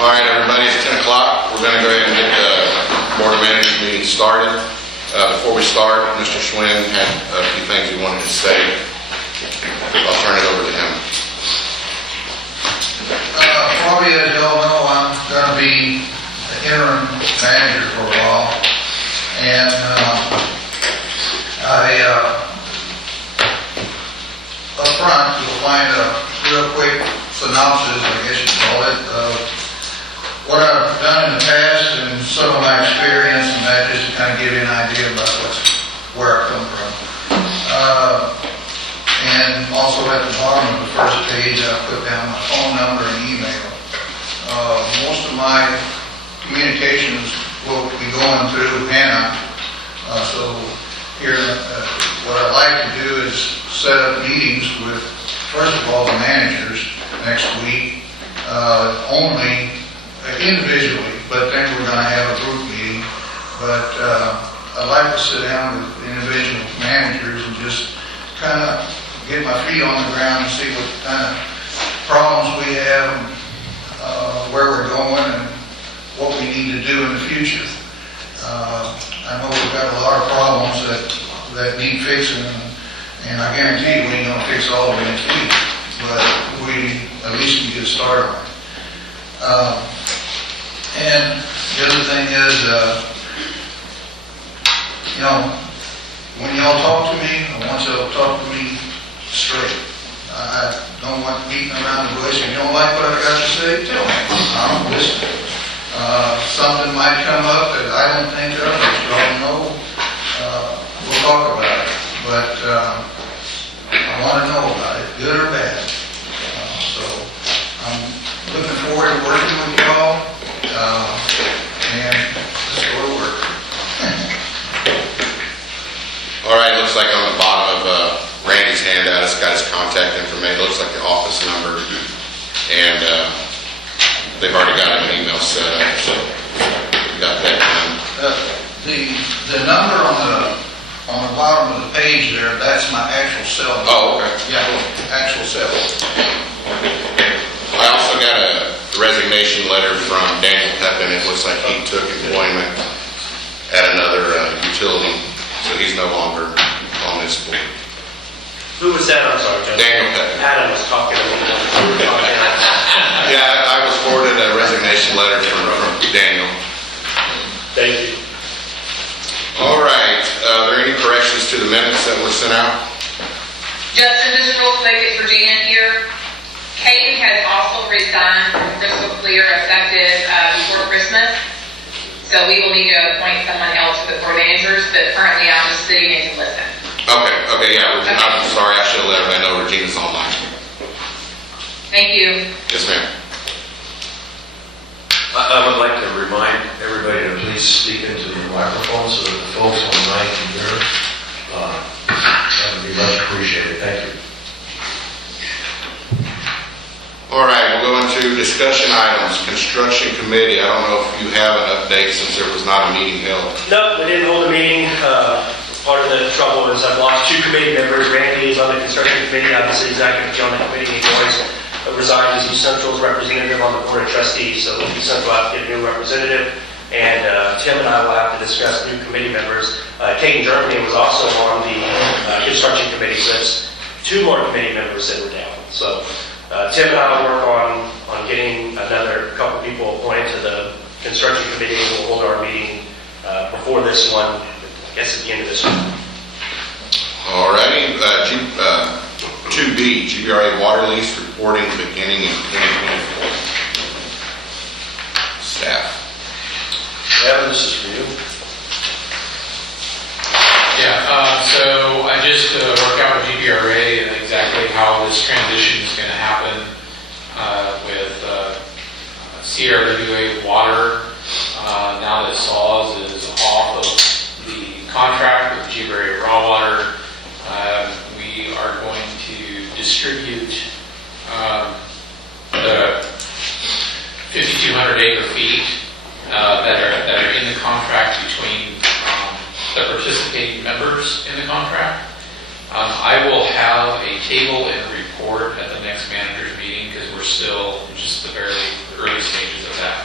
All right, everybody, it's 10 o'clock. We're going to go ahead and get the Board of Managers meeting started. Before we start, Mr. Schwinn had a few things he wanted to say. I'll turn it over to him. Probably, as you all know, I'm going to be the interim manager for a while. And up front, you'll find a real quick synopsis, I guess you'd call it, of what I've done in the past and some of my experience, and that just to kind of give you an idea about where I come from. And also at the bottom of the first page, I put down my phone number and email. Most of my communications will be going through Hannah. So here, what I'd like to do is set up meetings with, first of all, the managers next week, only individually, but then we're going to have a group meeting. But I'd like to sit down with individual managers and just kind of get my feet on the ground and see what kind of problems we have, where we're going, and what we need to do in the future. I know we've got a lot of problems that need fixing, and I guarantee you we ain't going to fix all of it next week, but we at least can get started on it. And the other thing is, when y'all talk to me, I want y'all to talk to me straight. I don't want beating around the bush. If you don't like what I got to say, tell me. I'm listening. Something might come up that I don't think of, that y'all know, we'll talk about it. But I want to know about it, good or bad. So I'm looking forward to working with y'all, and let's go to work. All right, looks like on the bottom of Randy's handout, it's got his contact information. It looks like the office number, and they've already got an email set up, so we got that done. The number on the bottom of the page there, that's my actual cell number. Oh, okay. Yeah, actual cell. I also got a resignation letter from Daniel Pepin. It looks like he took employment at another utility, so he's no longer on this board. Who was that? I'm sorry, John. Daniel Pepin. Adam was talking a little bit. Yeah, I was forwarded a resignation letter from Daniel. Thank you. All right. Are there any corrections to the minutes that were sent out? Justin, just real quick, it's Regina here. Katie has also resigned from Crystal Clear effective before Christmas. So we will need to appoint someone else for the board managers, but currently I'm just sitting in to listen. Okay, yeah. I'm sorry, I should have let everybody know Regina's online. Thank you. Yes, ma'am. I would like to remind everybody to please speak into the microphone so that the folks online can hear. That would be much appreciated. Thank you. All right, we'll go into discussion items. Construction committee. I don't know if you have an update since there was not a meeting held. No, we didn't hold a meeting. Part of the trouble is I've lost 2 committee members. Randy is on the construction committee. Obviously, he's not going to be on the committee. He always resigned as East Central's representative on the board of trustees. So East Central will have to get a new representative. And Tim and I will have to discuss new committee members. Kate in Germany was also on the construction committee. So that's 2 more committee members that were down. So Tim and I will work on getting another couple people appointed to the construction committee. We'll hold our meeting before this one, I guess at the end of this one. All righty. 2B, GBRA water lease reporting beginning in 2024. Staff. Evan, this is for you. Yeah, so I just worked out with GBRA and exactly how this transition is going to happen with CRWA water. Now that SAWS is off of the contract with GBRA raw water, we are going to distribute the 5,200 acre feet that are in the contract between the participating members in the contract. I will have a table and report at the next manager's meeting because we're still in just the very early stages of that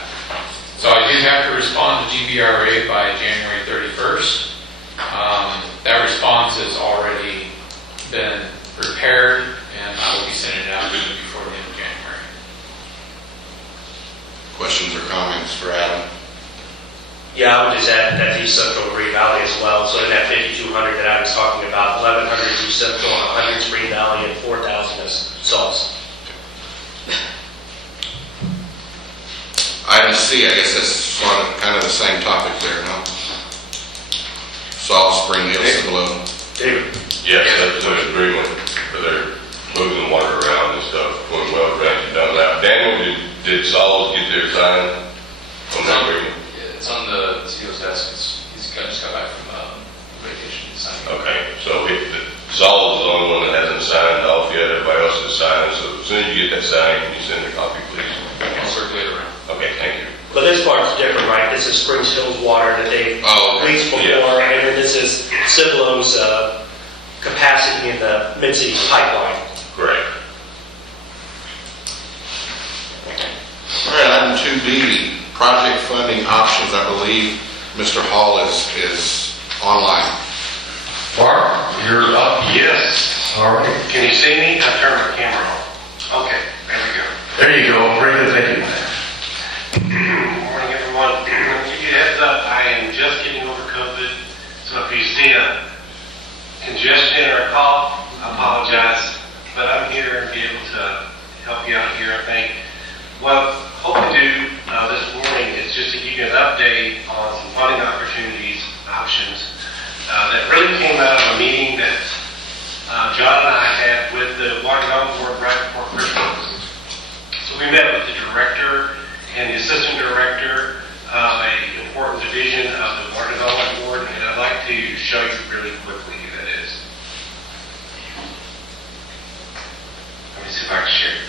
respond to GBRA by January 31st. That response has already been prepared, and I will be sending it out before the end of January. Questions or comments for Adam? Yeah, I would just add that East Central Green Valley as well. So in that 5,200 that I was talking about, 1,100 is East Central, 100 is Green Valley, and 4,000 is Sauls. Item C, I guess that's sort of kind of the same topic there, no? Saul, Spring Hill, Cibolo. David? Yes, that's an agreement, but they're moving the water around and stuff, going well, Randy done that. Daniel, did Saul get their sign on that agreement? It's on the CEO's desk. He's just got back from vacation. He's signing. Okay, so Saul is the only one that hasn't signed off yet, everybody else has signed, so as soon as you get that signed, can you send a copy, please? I'll circulate it around. Okay, thank you. But this part's different, right? This is Springs Hills water that they Oh, okay. leased before, Yeah. and then this is Cibolo's capacity in the Mid-City pipeline. Correct. All right, item 2B, project funding options. I believe Mr. Hall is online. Mark, you're up. Yes. All right. Can you see me? I turned my camera on. Okay, there we go. There you go. Very good. Thank you. Good morning, everyone. To give you a heads up, I am just getting over COVID, so if you see a congestion or a cough, I apologize, but I'm here and be able to help you out here, I think. What I hope to do this morning is just to give you an update on some funding options that really came out of a meeting that John and I had with the Water Development Board right before Christmas. So we met with the director and the assistant director of an important division of the Water Development Board, and I'd like to show you really quickly who that is. Let me see if I can share.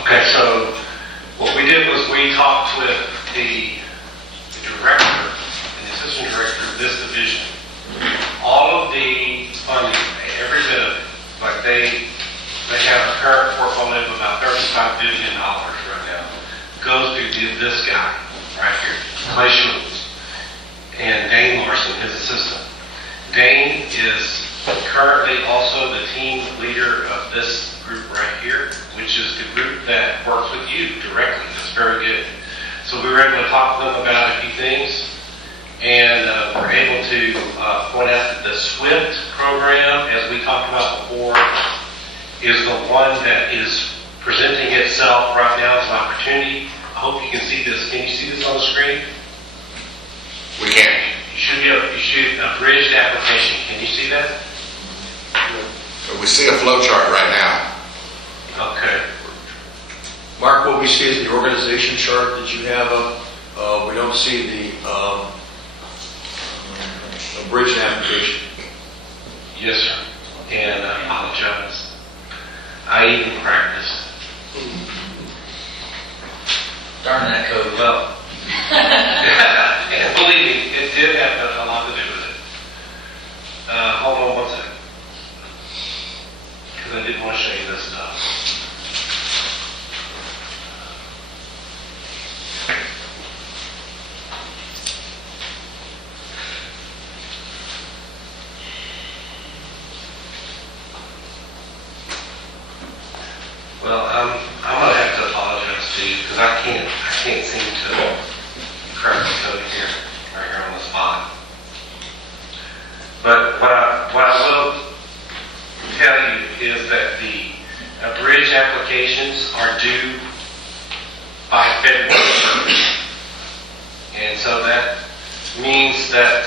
Okay, so what we did was we talked with the director and the assistant director of this division. All of the funding, every bit of it, like they have a current portfolio of about $35 billion right now, goes through this guy right here, Clay Schultz, and Dane Larson, his assistant. Dane is currently also the team leader of this group right here, which is the group that works with you directly. That's very good. So we were able to talk to them about a few things, and we're able to point out that the SWIFT program, as we talked about before, is the one that is presenting itself right now as an opportunity. I hope you can see this. Can you see this on the screen? We can't. You should a bridged application. Can you see that? We see a flow chart right now. Okay. Mark, what we see is the organization chart that you have up. We don't see the bridge application. Yes, sir. And I apologize. I even practiced. Darn that code. Well, And believe me, it did have a lot to do with it. Hold on one second. Because I didn't want to show you this stuff. Well, I'm going to have to apologize to you because I can't seem to crack the code here, right here on the spot. But what I will tell you is that the bridge applications are due by February 1st. And so that means that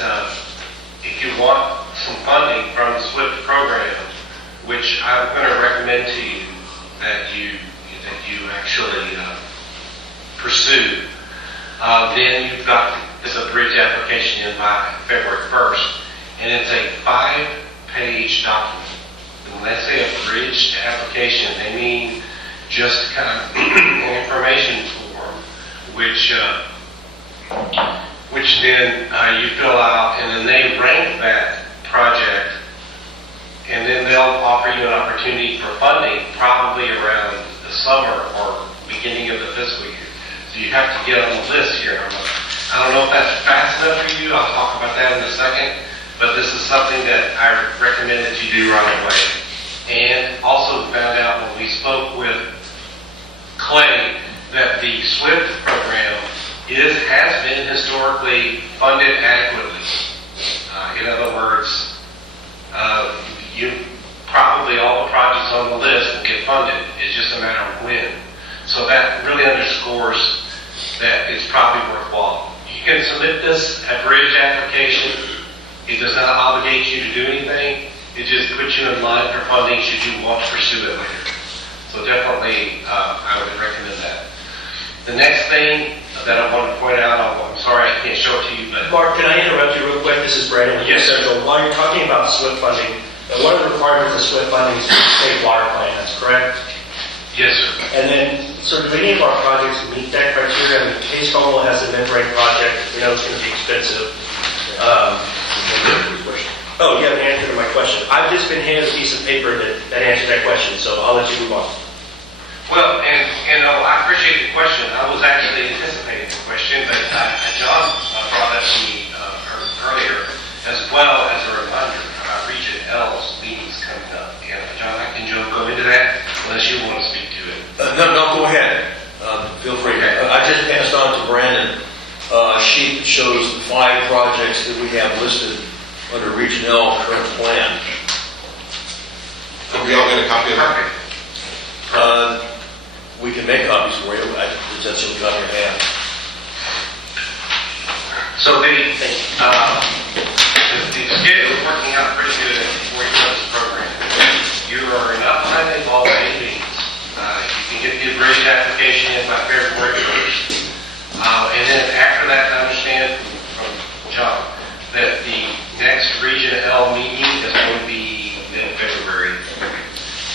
if you want some funding from the SWIFT program, which I'm going to recommend to you that you actually pursue, then you've got this a bridge application in by February 1st, and it's a 5-page document. And when they say a bridged application, they mean just kind of an information form, which then you fill out, and then they rank that project, and then they'll offer you an opportunity for funding probably around the summer or beginning of the fiscal year. So you have to get on the list here. I don't know if that's fast enough for you. I'll talk about that in a second. But this is something that I recommend that you do right away. And also found out when we spoke with Clay that the SWIFT program has been historically funded adequately. In other words, probably all the projects on the list will get funded. It's just a matter of when. So that really underscores that it's probably worthwhile. You can submit this a bridge application. It does not obligate you to do anything. It just puts you in line for funding should you want to pursue it later. So definitely, I would recommend that. The next thing that I want to point out, I'm sorry I can't show it to you, but Mark, can I interrupt you real quick? This is Brandon with Yes, sir. Central. While you're talking about SWIFT funding, one of the requirements of SWIFT funding is the state water plan, that's correct? yes, sir. And then, so do any of our projects meet that criteria? I mean, Case Caldwell has a membrane project, we know it's going to be expensive. Oh, you haven't answered my question. I've just been handed a piece of paper that answers that question, so I'll let you move on. Well, and I appreciate the question. I was actually anticipating the question, but John brought that to me earlier, as well as a reminder about Region L's meetings coming up. And John, I can go into that unless you want to speak to it. No, go ahead. Feel free. I just passed on to Brandon a sheet that shows the 5 projects that we have listed under Region L current plan. Have we all get a copy of that? We can make copies for you. That's what we got in your hand. So the schedule is working out pretty good for you on this program. You are not behind the ball by any means. You can get the bridge application in by February 1st. And then after that, I understand from John that the next Region L meeting is going to be mid-February.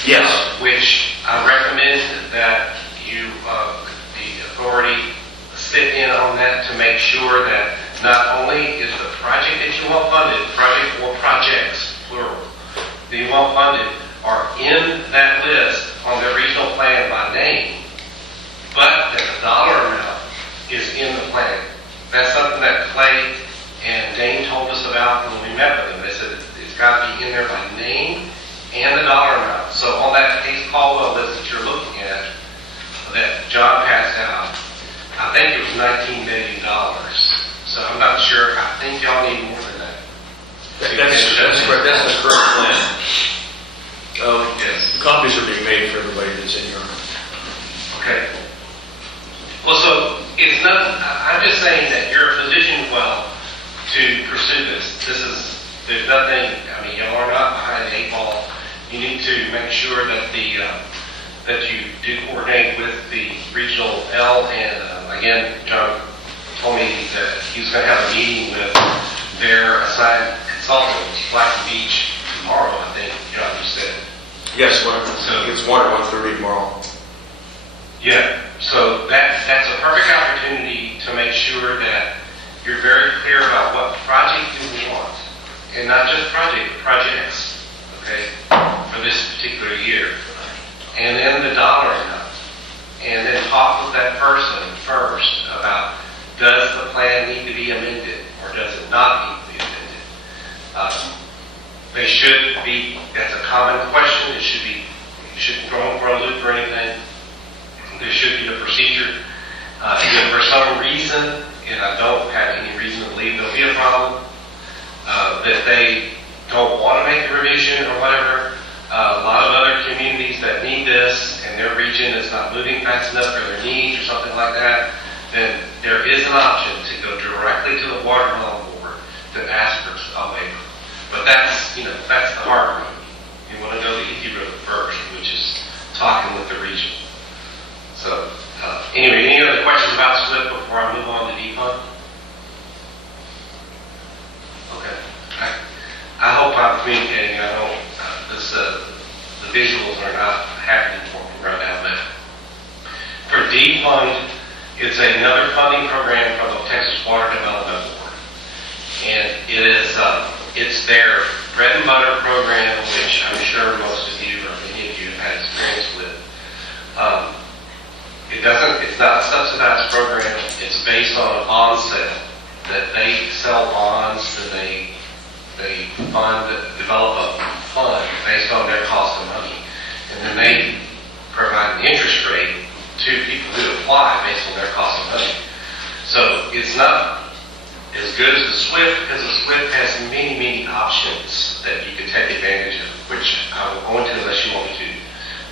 Yes. Which I recommend that you, the authority, sit in on that to make sure that not only is the project that you want funded, project or projects, plural, that you want funded are in that list on the regional plan by name, but that the dollar amount is in the plan. That's something that Clay and Dane told us about when we met with them. They said it's got to be in there by name and the dollar amount. So on that Case Caldwell list that you're looking at, that John passed out, I think it was $19 million. So I'm not sure. I think y'all need more than that. That's correct. That's the current plan. Yes. Copies are being made for everybody that's in here. Okay. Well, so it's not, I'm just saying that you're positioned well to pursue this. There's nothing, I mean, y'all are not behind the 8 ball. You need to make sure that that you do coordinate with the Regional L, and again, John told me that he was going to have a meeting with their assigned consultant, Black Beach, tomorrow, I think, John, you said. Yes, it's 1 or 1:30 tomorrow. Yeah, so that's a perfect opportunity to make sure that you're very clear about what project you want, and not just project, but projects, okay, for this particular year. And then the dollar amount. And then talk with that person first about, does the plan need to be amended or does it not need to be amended? They should be, that's a common question. You shouldn't throw them for a loop or anything. There should be a procedure. If for some reason, and I don't have any reason to believe there'll be a problem, that they don't want to make a revision or whatever, a lot of other communities that need this and their region is not moving fast enough for their needs or something like that, then there is an option to go directly to the water development board to ask for a waiver. But that's the hard road. You want to go the easy road first, which is talking with the region. So, anyway, any other questions about SWIFT before I move on to defund? Okay. I hope I'm communicating. I don't, the visuals are not happening for me right now, but for defund, it's another funding program from the Texas Water Development Board. And it is, it's their butter program, which I'm sure most of you or many of you have had experience with. It's not a subsidized program. It's based on a bond sale that they sell bonds and they develop a fund based on their cost of money. And then they provide an interest rate to people who apply based on their cost of money. So it's not as good as the SWIFT because the SWIFT has many, many options that you can take advantage of, which I will go into unless you want me to.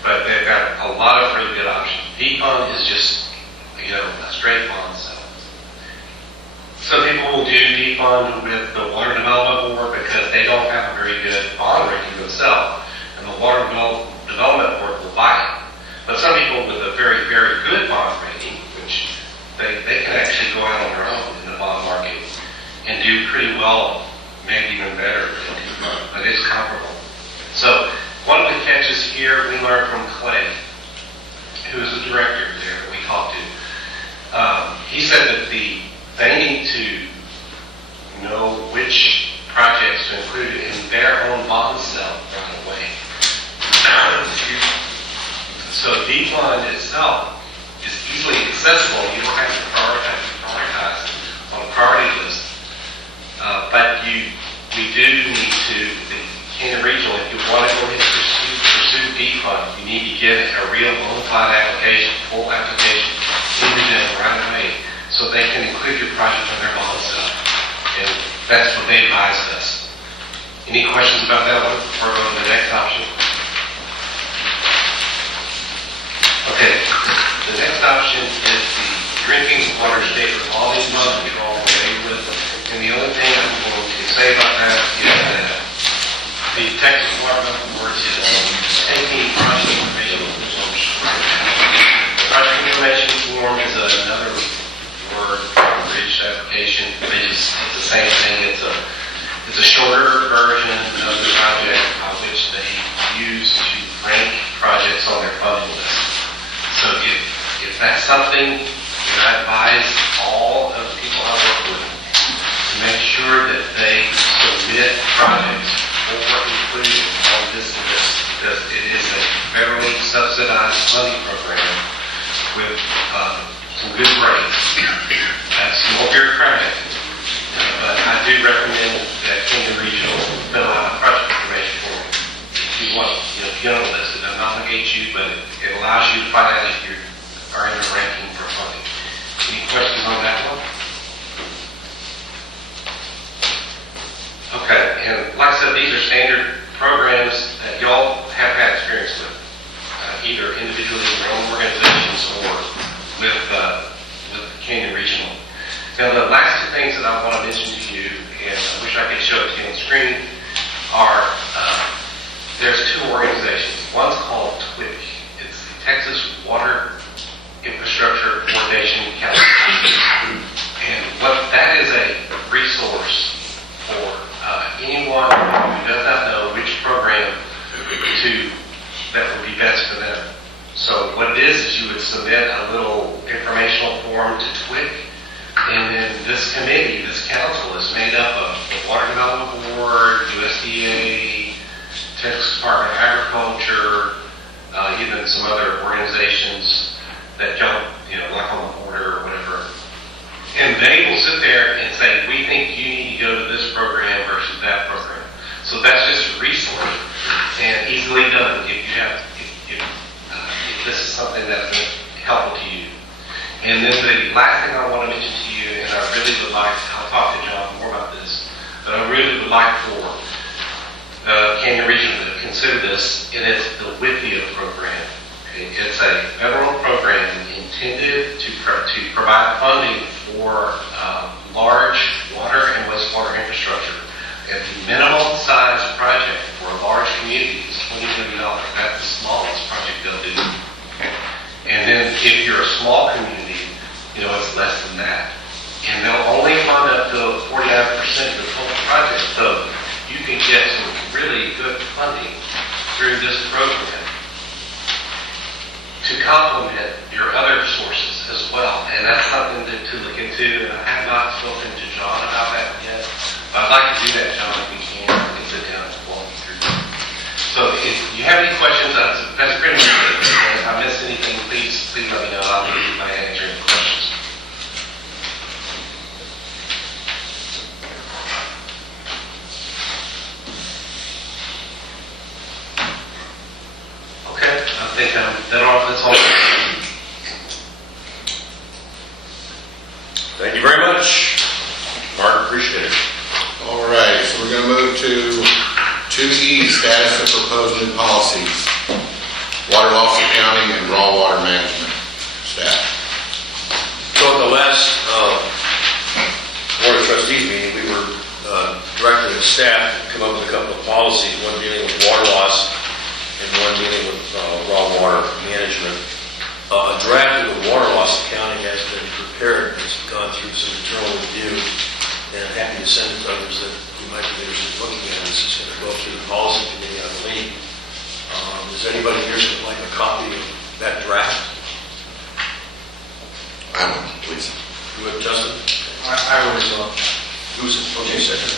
But they've got a lot of really good options. D-Fund is just, a straight bond sale. Some people will do D-Fund with the Water Development Board because they don't have a very good bond rating themselves, and the Water Development Board will buy it. But some people with a very, very good bond rating, which they can actually go out on their own in the bond market and do pretty well, maybe even better than D-Fund, but it's comparable. So one of the catches here we learned from Clay, who is the director there that we talked to. He said that they need to know which projects to include in their own bond sale right away. So D-Fund itself is easily accessible. You don't have to prioritize on a priority list. But we do need to, in the regional, if you want to go ahead and pursue D-Fund, you need to get a real bona fide application, full application, into them right away, so they can include your project on their bond sale. And that's what they advised us. Any questions about that one before we go to the next option? Okay, the next option is the drinking water state revolving fund control with. And the only thing I'm going to say about that is that the Texas Water Development Board is taking project information forms right now. Project information form is another word for each application. It's the same thing. It's a shorter version of the project which they use to rank projects on their funding list. So if that's something that I advise all of the people I work with to make sure that they submit projects for inclusion on this list, because it is a federally subsidized funding program with some good rates. That's more bureaucratic, but I do recommend that Kingdom Regional fill out a project information form. If you want, if you don't list, it doesn't obligate you, but it allows you to find out if you are in the ranking for funding. Any questions on that one? Okay, and like I said, these are standard programs that y'all have had experience with, either individually in your own organizations or with Canyon Regional. Now, the last two things that I want to mention to you, and I wish I could show it to you on the screen, are there's two organizations. One's called TWIC. It's the Texas Water Infrastructure Coordination Council. And what that is a resource for anyone who does not know which program that would be best for them. So what it is you would submit a little informational form to TWIC, and then this committee, this council, is made up of the Water Development Board, USDA, Texas Department of Agriculture, even some other organizations that don't, like on the border or whatever. And they will sit there and say, we think you need to go to this program versus that program. So that's just a resource and easily done if this is something that's helpful to you. And then the last thing I want to mention to you, and I really would like, I'll talk to John more about this, but I really would like for Canyon Region to consider this, and it's the WIFIA program. Okay? It's a federal program intended to provide funding for large water and wastewater infrastructure. And the minimum size project for a large community is $20 million. That's the smallest project they'll do. And then if you're a small community, it's less than that. And they'll only fund up to 49% of the total project. So you can get some really good funding through this program to complement your other sources as well. And that's something to look into. And I have not spoken to John That's all. Thank you very much. Mark, appreciate it. All right, so we're going to move to 2E, status of proposed new policies. Water loss accounting and raw water management. Staff. So at the last Board of Trustees meeting, we were directing the staff to come up with a couple of policies, one dealing with water loss and one dealing with raw water management. A draft of the water loss accounting has been prepared. It's gone through some internal review, and I'm happy to send it to others that you might be interested in looking at. This is going to go through the policy committee, I believe. Is anybody here that would like a copy of that draft? I would, please. You would, Justin? I would as well. Who's, okay, second.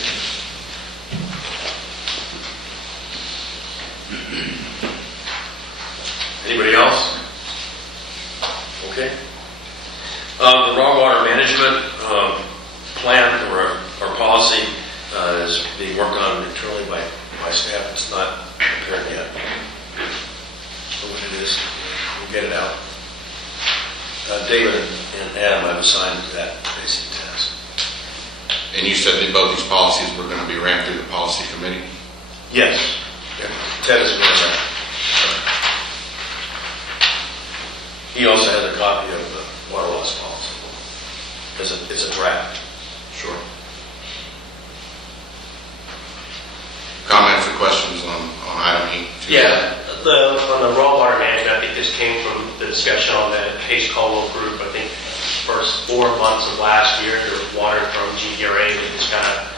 Anybody else? Okay. The raw water management plan or our policy is being worked on internally by staff. It's not prepared yet. So when it is, we'll get it out. David and Adam have assigned that basic task. And you said that both these policies were going to be ran through the policy committee? Yes. Ted is aware of that. He also has a copy of the water loss policy. It's a draft. Sure. Comments or questions on item E? Yeah, on the raw water management, I think this came from the discussion on the Case Caldwell group. I think first 4 months of last year, there was water from GRWA that just kind of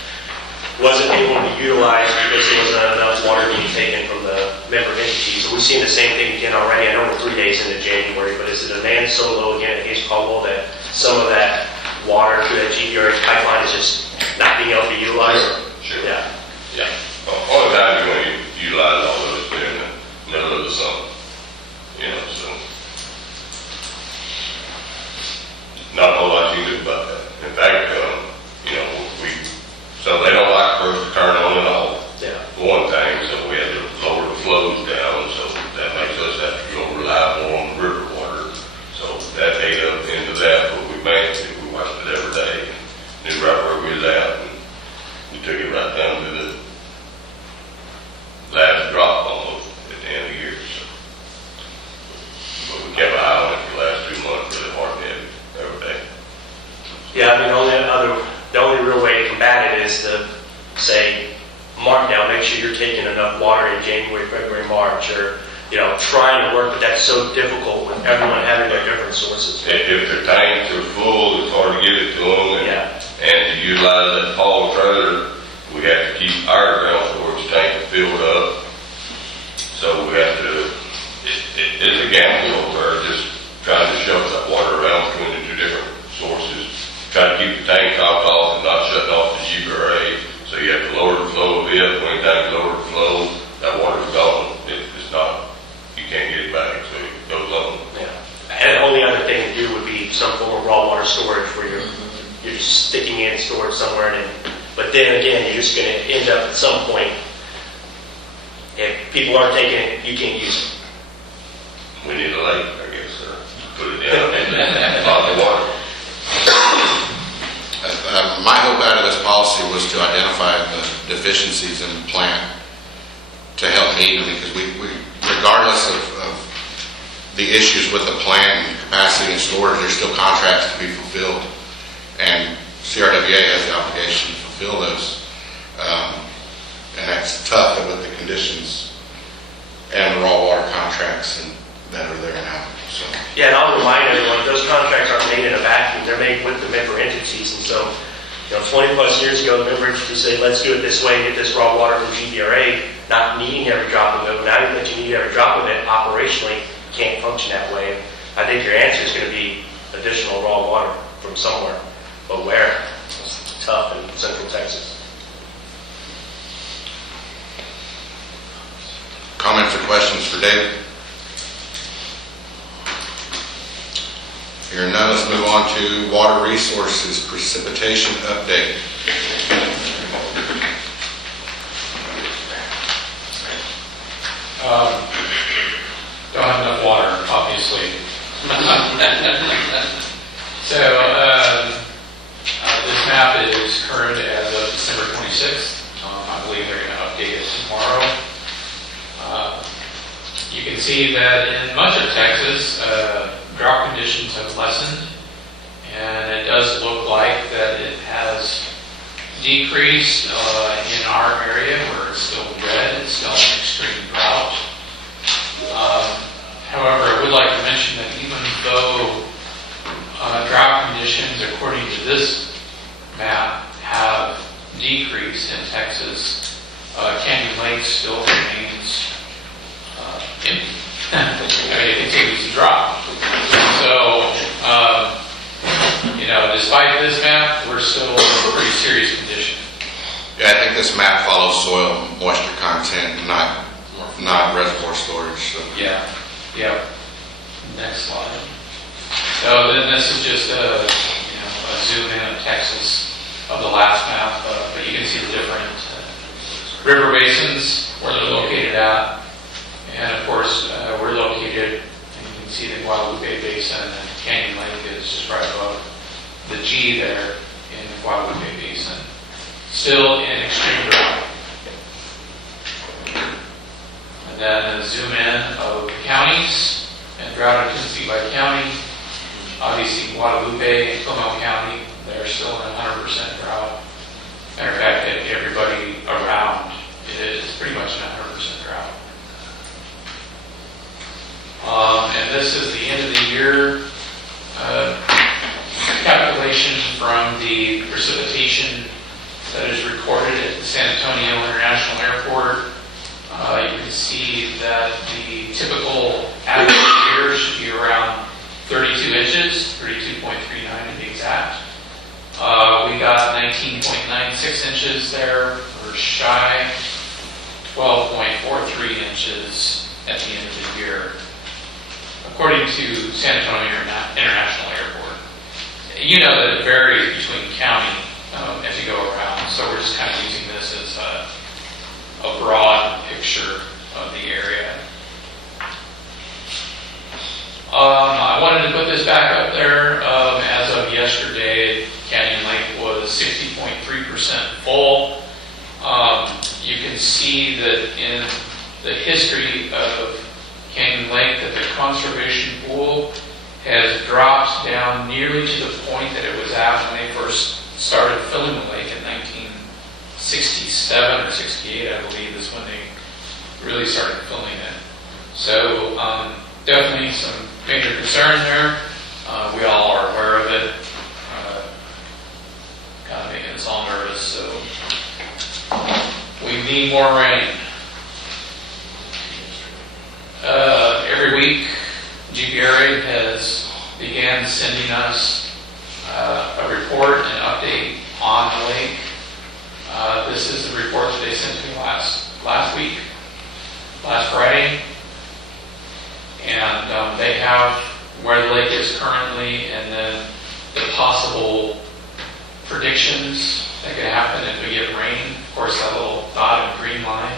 wasn't able to be utilized because there wasn't enough water being taken from the member entities. So we've seen the same thing again already. I know we're 3 days into January, but is the demand so low again at Case Caldwell that some of that water through that GRWA pipeline is just not being able to be utilized? Sure. Yeah. Yeah. All the time you're going to utilize all those during the middle of the summer, so. Not a whole lot you can do about that. In fact, so they don't like for us to turn on and off. Yeah. For one thing, so we had to lower the flows down, so that makes us have to go rely more on the river water. So that ate up into that, but we managed it, we watched it every day, knew right where we was at, and we took it right down to the last drop almost at the end of the year, so. But we kept an eye on it for the last 2 months, really hard to hit every day. Yeah, I mean, the only real way to combat it is to say, mark down, make sure you're taking enough water in January, February, March, or, trying to work, but that's so difficult with everyone having their different sources. If their tanks are full, it's hard to get it to them, Yeah. and to utilize that fall trailer, we have to keep our ground storage tank filled up. So we have to, it's a gamble over just trying to shove that water around between the two different sources. Try to keep the tank topped off and not shutting off the GRWA. So you have to lower the flow of it. Anytime you lower the flow, that water's gone. It's not, you can't get it back, so it goes on. Yeah. And the only other thing to do would be some form of raw water storage where you're just sticking in storage somewhere, but then again, you're just going to end up at some point, if people aren't taking it, you can't use it. We need a lake, I guess, put it down and lock the water. My hope out of this policy was to identify the deficiencies in the plan to help meet them, because we regardless of the issues with the plan, capacity and storage, there's still contracts to be fulfilled, and CRWA has the obligation to fulfill those, and that's tough with the conditions and the raw water contracts that are there now. So. Yeah, and I'll remind everyone, those contracts aren't made in a vacuum. They're made with the member entities. And so, 20 plus years ago, the member entities say, let's do it this way and get this raw water from GRWA, not needing every drop of it. Now that you need every drop of it, operationally, you can't function that way. I think your answer is going to be additional raw water from somewhere. But where? It's tough in Central Texas. Comments or questions for David? Hearing none, let's move on to water resources precipitation update. Don't have enough water. So, this map is current as of December 26th. I believe they're going to update it tomorrow. You can see that in much of Texas, drought conditions have lessened, and it does look like that it has decreased in our area where it's still red, it's still an extreme drought. However, I would like to mention that even though drought conditions, according to this map, have decreased in Texas, Canyon Lake still remains empty. I mean, it continues to drop. So, despite this map, we're still in a pretty serious condition. Yeah, I think this map follows soil moisture content, not reservoir storage, so. Yeah. Next slide. So then this is just a zoom in of Texas of the last map, but you can see the different river basins where they're located at. And of course, we're located, and you can see the Guadalupe Basin, and Canyon Lake is just right above the G there in the Guadalupe Basin. Still in extreme drought. And then a zoom in of the counties and drought intensity by county. Obviously, Guadalupe and Comal County, they're still in 100% drought. Matter of fact, everybody around is pretty much in 100% drought. And this is the end of the year calculation from the precipitation that is recorded at the San Antonio International Airport. You can see that the typical average year should be around 32 inches, 32.39 to be exact. We got 19.96 inches there. We're shy 12.43 inches at the end of the year, according to San Antonio International Airport. You know that it varies between county as you go around, so we're just kind of using this as a broad picture of the area. I wanted to put this back up there. As of yesterday, Canyon Lake was 60.3% full. You can see that in the history of Canyon Lake that the conservation pool has dropped down nearly to the point that it was at when they first started filling the lake in 1967 or 68, I believe, is when they really started filling it. So definitely some major concern there. We all are aware of it. Kind of making us all nervous, so we need more rain. Every week, GPRA has began sending us a report and update on the lake. This is the report that they sent to me last Friday. And they have where the lake is currently and then the possible predictions that could happen if we get rain. Of course, that little dot and green line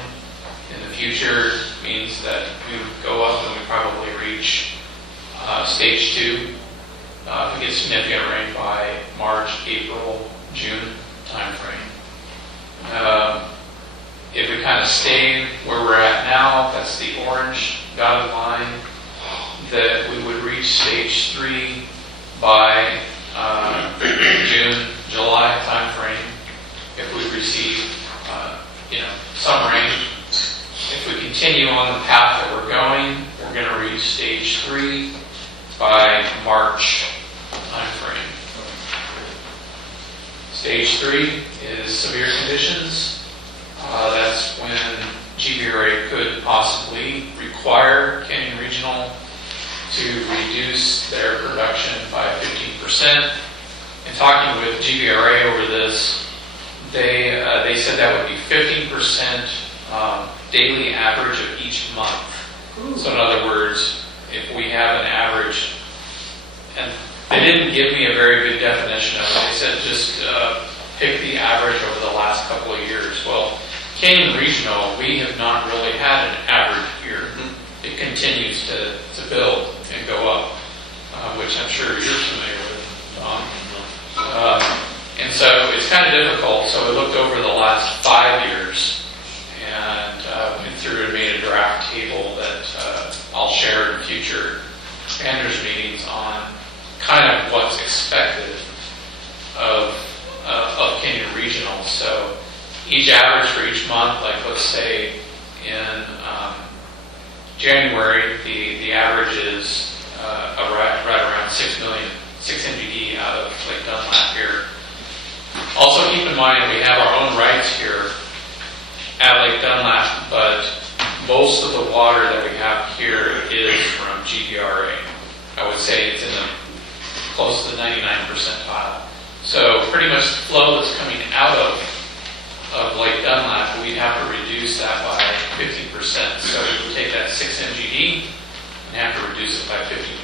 in the future means that we would go up and we probably reach stage 2 if we get significant rain by March, April, June timeframe. If we kind of stay where we're at now, that's the orange dotted line, that we would reach stage 3 by June, July timeframe if we receive some rain. If we continue on the path that we're going to reach stage 3 by March timeframe. Stage 3 is severe conditions. That's when GBRA could possibly require Canyon Regional to reduce their production by 15%. In talking with GBRA over this, they said that would be 15% daily average of each month. So in other words, if we have an average, and they didn't give me a very good definition of it. They said just pick the average over the last couple of years. Well, Canyon Regional, we have not really had an average year. It continues to build and go up, which which I'm sure you're familiar with, Don. And so it's kind of difficult, so we looked over the last 5 years and went through and made a draft table that I'll share in future standards meetings on kind of what's expected of Kenyon Regional. So each average for each month, like let's say in January, the average is right around 6 MGD out of Lake Dunlap here. Also keep in mind we have our own rights here at Lake Dunlap, but most of the water that we have here is from GBRA. I would say it's in the close to the 99 percentile. So pretty much the flow that's coming out of Lake Dunlap, we'd have to reduce that by 15%. So we would take that 6 MGD and have to reduce it by 15%.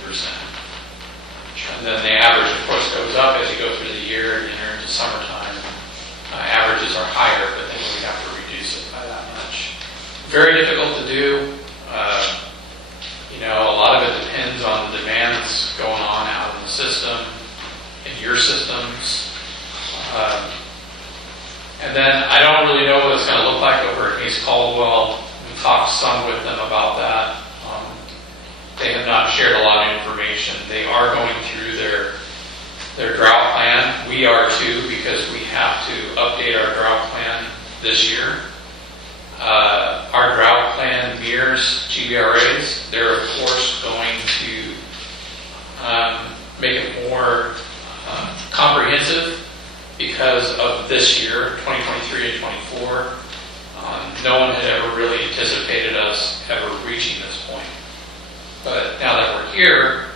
And then the average, of course, goes up as you go through the year and enter into summertime. Averages are higher, but then we have to reduce it by that much. Very difficult to do. A lot of it depends on the demands going on out in the system, in your systems. And then I don't really know what it's going to look like over at East Caldwell. We talked some with them about that. They have not shared a lot of information. They are going through their drought plan. We are too, because we have to update our drought plan this year. Our drought plan mirrors GBRA's. They're of course going to make it more comprehensive because of this year, 2023 and 24. No one had ever really anticipated us ever reaching this point. But now that we're here,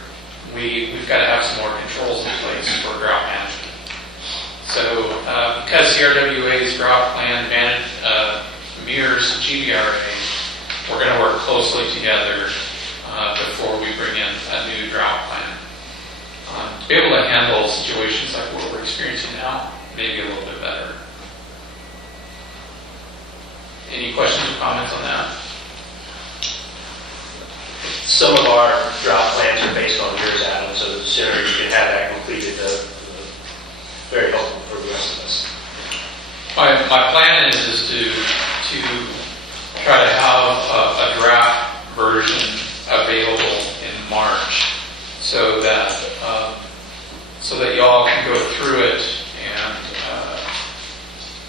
we've got to have some more controls in place for drought management. So because CRWA's drought plan mirrors GBRA, we're going to work closely together before we bring in a new drought plan. To be able to handle situations like what we're experiencing now, maybe a little bit better. Any questions or comments on that? Some of our drought plans are based on yours, Adam, so the sooner you can have that completed, the very helpful for the rest of us. My plan is to try to have a draft version available in March so that y'all can go through it and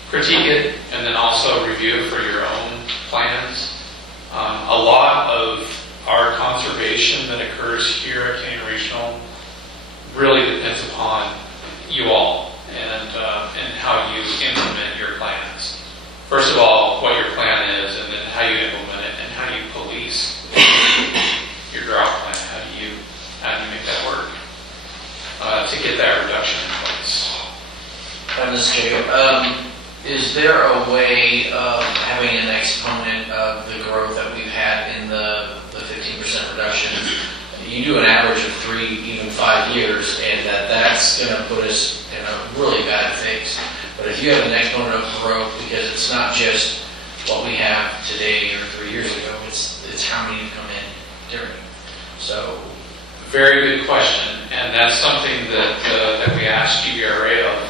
critique it and then also review it for your own plans. A lot of our conservation that occurs here at Kenyon Regional really depends upon you all and how you implement your plans. First of all, what your plan is, and then how you implement it, and how you police your drought plan. How do you make that work to get that reduction in place? Ms. Jacob, is there a way of having an exponent of the growth that we've had in the 15% reduction? You do an average of 3, even 5 years, and that's going to put us in a really bad fix. But if you have an exponent of growth, because it's not just what we have today or 3 years ago, it's how many come in during. So, very good question, and that's something that we asked GBRA of,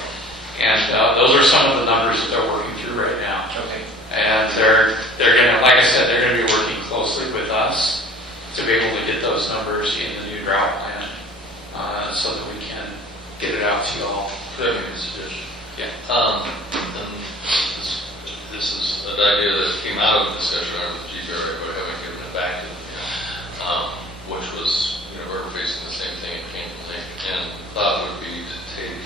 and those are some of the numbers that they're working through right now. okay. And they're going to, like I said, they're going to be working closely with us to be able to get those numbers in the new drought plan, so that we can get it out to you all. Could I make a suggestion? Yeah. This is an idea that came out of a discussion around the GBRA, but I haven't given it back to them, which was, we're facing the same thing at Canyon Lake, and the thought would be to take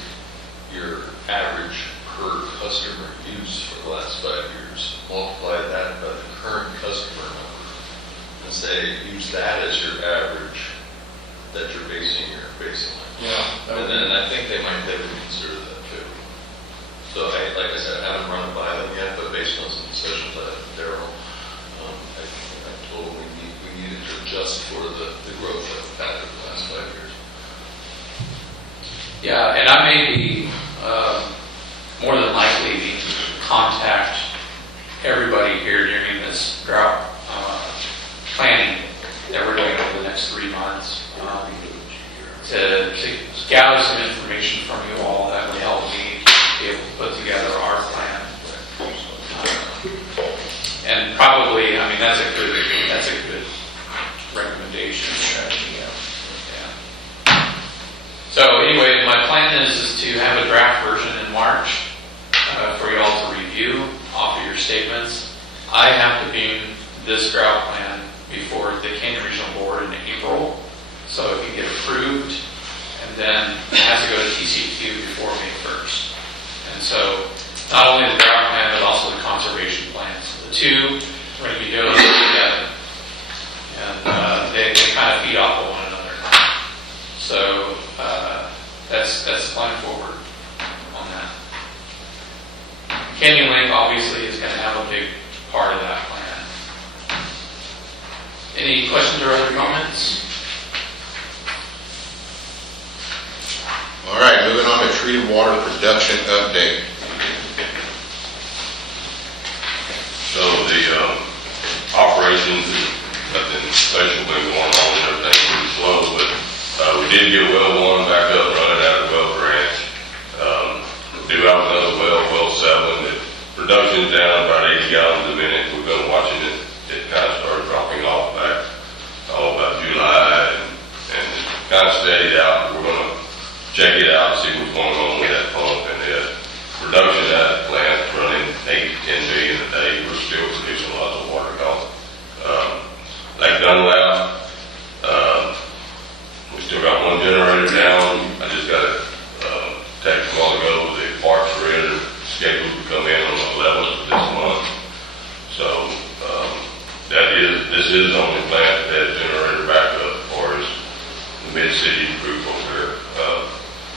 your average per customer use for the last 5 years, multiply that by the current customer number, and say, use that as your average that you're basing your baseline. Yeah. And then I think they might be able to consider that too. So like I said, I haven't run it by them yet, but based on some discussions I had with Daryl, I told him we needed to adjust for the growth that we've had over the last 5 years. Yeah, and I may be more than likely be contact everybody here during this drought planning that we're doing over the next 3 months. to gather some information from you all that would help me be able to put together our plan. And probably, I mean, that's a good recommendation. Yeah. So anyway, my plan is to have a draft version in March for you all to review, offer your statements. I have to be this drought plan before the Canyon Regional Board in April, so it can get approved, and then it has to go to TCQ before May 1st. And so not only the drought plan, but also the conservation plan. So the two are going to be doing together, and they kind of feed off of one another. So that's the plan forward on that. Canyon Link obviously is going to have a big part of that plan. Any questions or other comments? All right, moving on to treated water production update. So the operations, nothing special been going on, everything's pretty slow, but we did get well one back up running out of the well branch. Do have another well 7. The production's down about 80 gallons a minute. We've been watching it. It kind of started dropping off back about July and kind of steadied out. We're going to check it out and see what's going on with that pump. And the production at the plant running 8 to 10 million a day. We're still producing lots of water out. Like Dunlap, we still got one generator down. I just got a text a while ago. The parts are in, scheduled to come in on the 11th of this month. So this is the only plant that has generator backup as far as the mid-city group over there.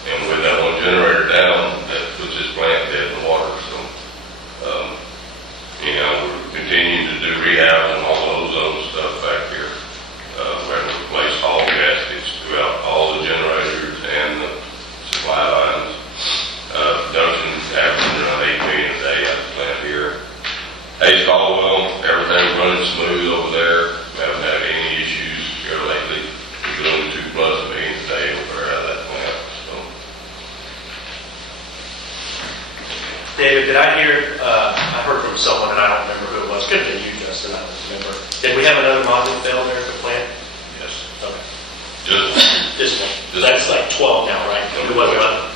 And with that one generator down, that puts this plant dead in the water. So, we're continuing to do rehab and all those other stuff back here. We're having to replace all gaskets throughout all the generators and the supply lines. Production averaging around 8 million a day at the plant here. Hayes Caldwell, everything's running smooth over there. We haven't had any issues here lately. We're doing 2+ million a day over there out of that plant. So. David, did I hear, I heard from someone, and I don't remember who it was, could have been you, Justin, I don't remember. Did we have another module fail there at the plant? Yes. Okay. Just This one. That's like 12 now, right? It was 11.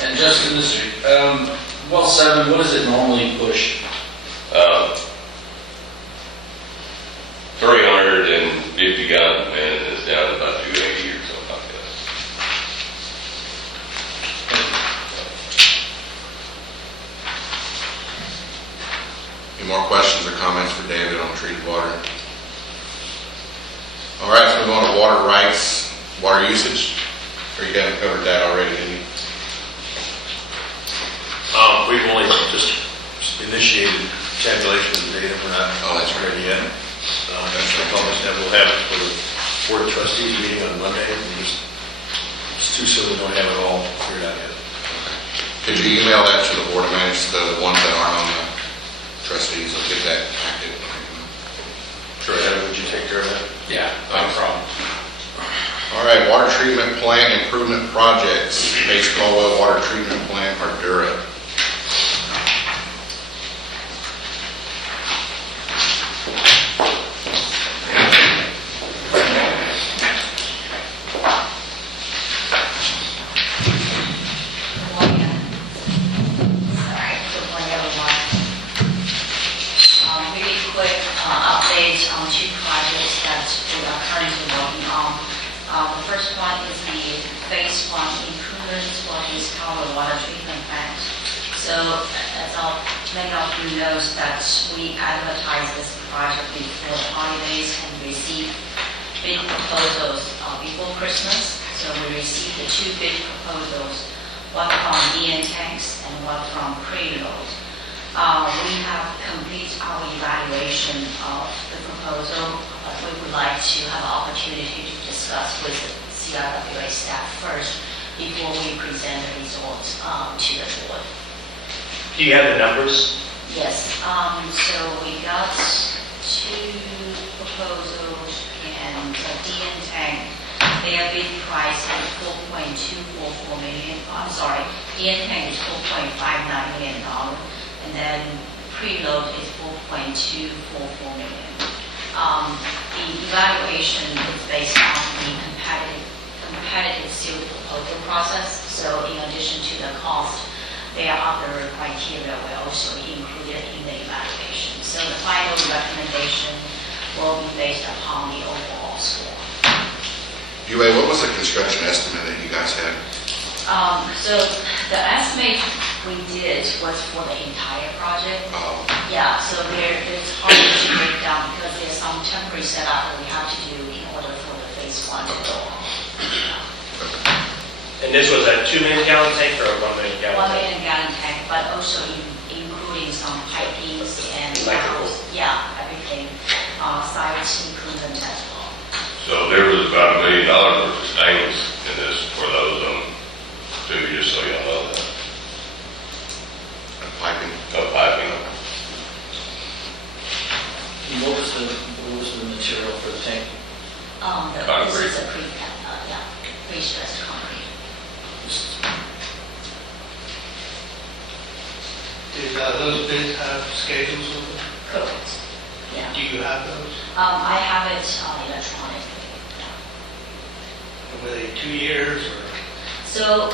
And Justin, well 7, what does it normally push? 350 gallons a minute, and it's down to about 280 or something like that. Any more questions or comments for David on treated water? All right, let's move on to water rights, water usage. Or you haven't covered that already, did you? We've only just initiated tabulation of the data. We're not Oh, that's ready yet. I promise that we'll have it for the Board of Trustees meeting on Monday. It's too soon, we don't have it all figured out yet. Could you email that to the board of managers, the ones that aren't on the trustees, or get that packet? Sure, Adam, would you take care of that? Yeah, no problem. All right, water treatment plant improvement projects. Hayes Caldwell Water Treatment Plant, Ardura. Sorry, good morning, everyone. Really quick update on 2 projects that we are currently working on. The first one is the phase 1 improvements for Hayes Caldwell Water Treatment Plant. So, as many of you know, that we advertised this project before the holidays and received bid proposals before Christmas. So we received the 2 bid proposals, one from DN Tanks and one from Preload. We have completed our evaluation of the proposal, but we would like to have an opportunity to discuss with the CRWA staff first before we present the results to the board. Do you have the numbers? Yes, so we got 2 proposals, and DN Tank their bid price is 4.244 million, I'm sorry, in-tank is $4.59 million, and then preload is 4.244 million. The evaluation is based on the competitive sealed proposal process, so in addition to the cost, there are other criteria were also included in the evaluation. So the final recommendation will be based upon the overall score. UA, what was the construction estimate that you guys had? So the estimate we did was for the entire project. Yeah, so it's hard to break down because there's some temporary setup that we have to do in order for the phase 1 to go on. And this was a 2 million gallon tank or a 1 million 1 gallon tank? million gallon tank, but also including some pipings and Electrical. yeah, everything, site improvement as well. So there was about $1 million worth of stainless in this for those, too, just so y'all know that. Piping? No piping. What was the material for the tank? Concrete. This is a pre-stressed concrete. Did those bids have schedules with them? Correct. Yeah. Do you have those? I have it electronically. Yeah. Were they 2 years or? So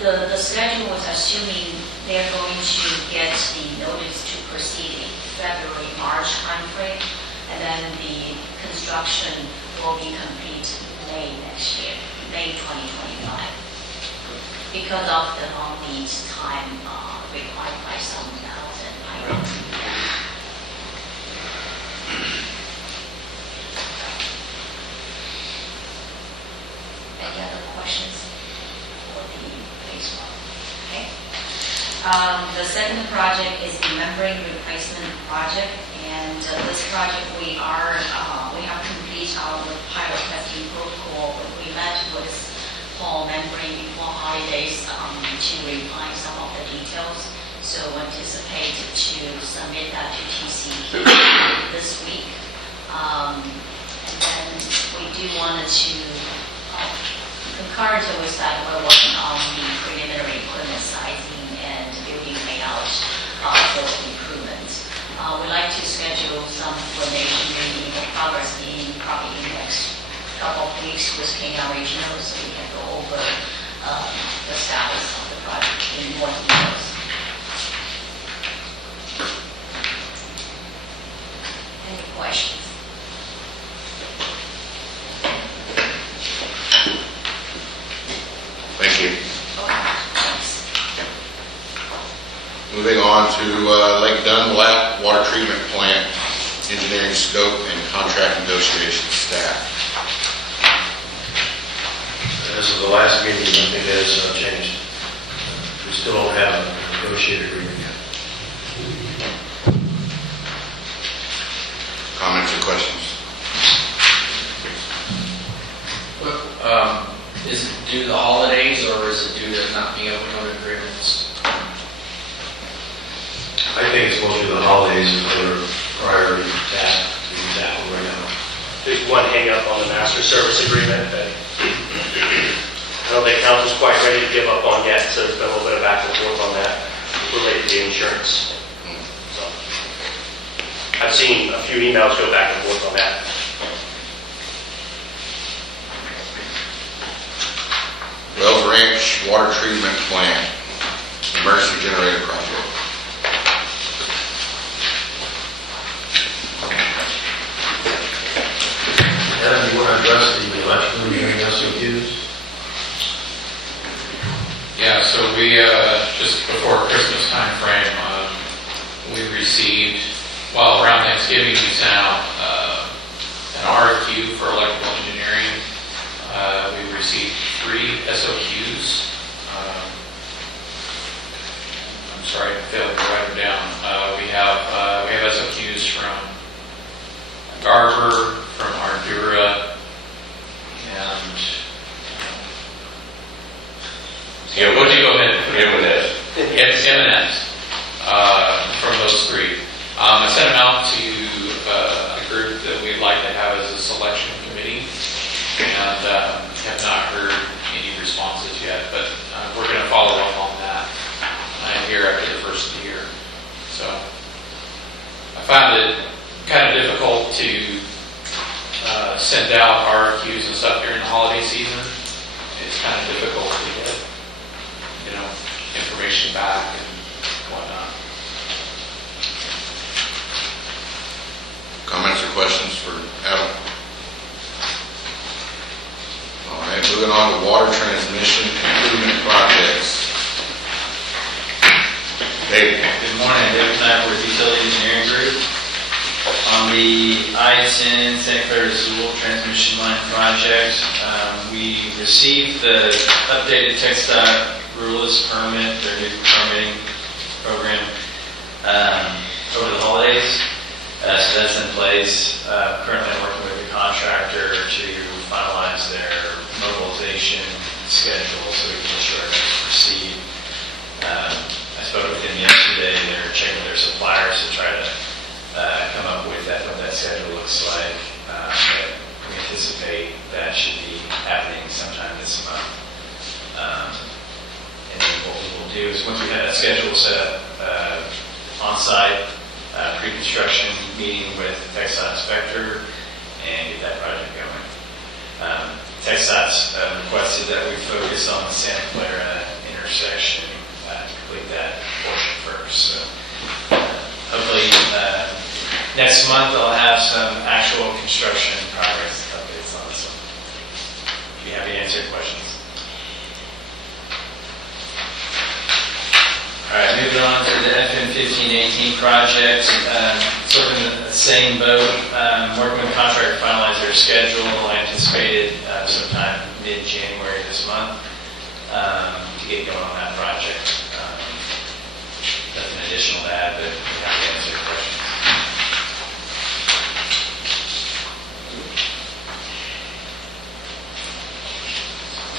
the schedule was assuming they're going to get the notice to proceed in February, March timeframe, and then the construction will be complete May next year, May 2025. Because of the long lead time required by some metals and iron. Any other questions for the phase 1? Okay. The second project is the membrane replacement project, and this project we have completed our pilot testing protocol. We met with Paul Membrane before holidays to refine some of the details. So we anticipate to submit that to TC this week. And then we do want to, concurrent with that, we're working on the preliminary equipment sizing and building layout for improvements. We'd like to schedule some coordination meeting or progress meeting probably in the next couple of weeks with Kenya Regional so we can go over the status of the project in more details. Any questions? Thank you. Okay, thanks. Moving on to Lake Dunlap Water Treatment Plant, engineering scope and contract negotiation staff. This is the last meeting, nothing has changed. We still don't have a negotiated agreement yet. Comments or questions? Is it due to the holidays or is it due to not being able to come to agreements? I think it's mostly the holidays and other priority tasks to be tackled right now. There's one hang up on the master service agreement that I don't think council's quite ready to give up on yet, so there's been a little bit of back and forth on that related to the insurance. So I've seen a few emails go back and forth on that. Wells Ranch Water Treatment Plant, emergency generator project. Adam, you want to address the electrical engineering SOQs? Yeah, so we, just before Christmas timeframe, we received, well, around Thanksgiving, we sent out an RFQ for electrical engineering. We received 3 SOQs. I'm sorry, I failed to write them down. We have SOQs from Garber, from Ardura, and would you go ahead and put it? M&S. It's M&S, from those 3. I sent them out to a group that we'd like to have as a selection committee, and first of the year. So I found it kind of difficult to send out RFQs and stuff during the holiday season. It's kind of difficult to get, information back and whatnot. Comments or questions for Adam? All right, moving on to water transmission improvement projects. Dave? Good morning, David Knapp with Utility Engineering Group. On the I-10 St. Clair to Sewell transmission line project, we received the updated TxDOT rules permit, their new permitting program, over the holidays. So that's in place. Currently I'm working with the contractor to finalize their mobilization schedule so we can ensure everything can proceed. I spoke with them yesterday. They're checking their suppliers to try to come up with what that schedule looks like. But we anticipate that should be happening sometime this month. And then what we will do is once we have that schedule set up on-site, pre-construction meeting with TxDOT inspector and get that project going. TxDOT's requested that we focus on the Santa Clara intersection, complete that portion first. So hopefully next month I'll have some actual construction progress updates on this one. Be happy to answer questions. All right, moving on to the FM 1518 project. Sort of in the same boat, working with the contractor to finalize their schedule. I anticipated sometime mid-January this month to get going on that project. Nothing additional to add, but I'm happy to answer your questions.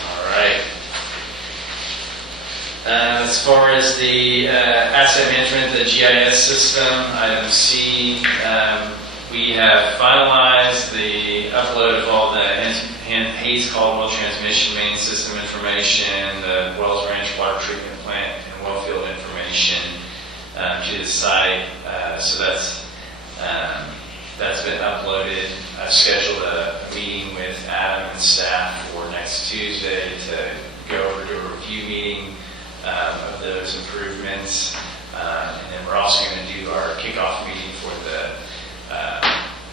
All right. As far as the asset management, the GIS system, item C, we have finalized the upload of all the Hayes Caldwell transmission main system information, the Wells Ranch water treatment plant and well field information to the site. So that's been uploaded. I've scheduled a meeting with Adam and staff for next Tuesday to go over to a review meeting of those improvements. And then we're also going to do our kickoff meeting for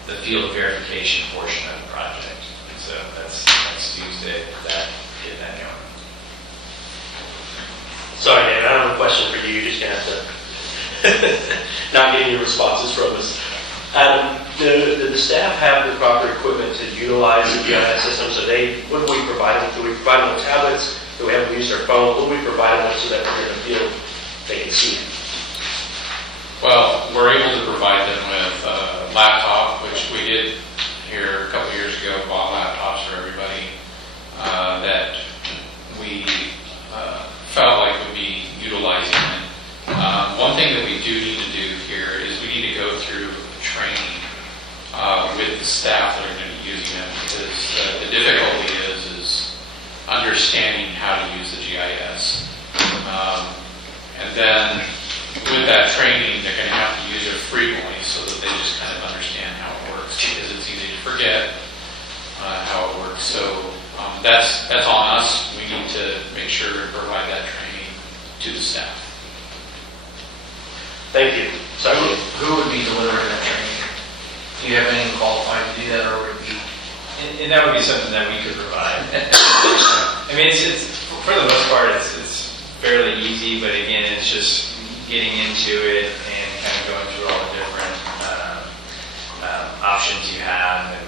the field verification portion of the project. So that's next Tuesday, getting that going. Sorry, David, I have a question for you. You're just going to have to not get any responses from us. Do the staff have the proper equipment to utilize the GIS system? So what do we provide them? Do we provide them with tablets? Do we have them use their phone? What do we provide them with so that when they're in the field, they can see it? Well, we're able to provide them with a laptop, which we did here a couple years ago, bought laptops for everybody that we felt like would be utilizing it. One thing that we do need to do here is we need to go through training with the staff that are going to be using it, because the difficulty is understanding how to use the GIS. And then with that training, they're going to have to use it frequently so that they just kind of understand how it works, because it's easy to forget how it works. So that's on us. We need to make sure to provide that training to the staff. Thank you. Sorry. Who would be delivering that training? Do you have anyone qualified to do that, or would it be? And that would be something that we could provide. I mean, it's for the most part, it's fairly easy, but again, it's just getting into it and kind of going through all the different options you have. And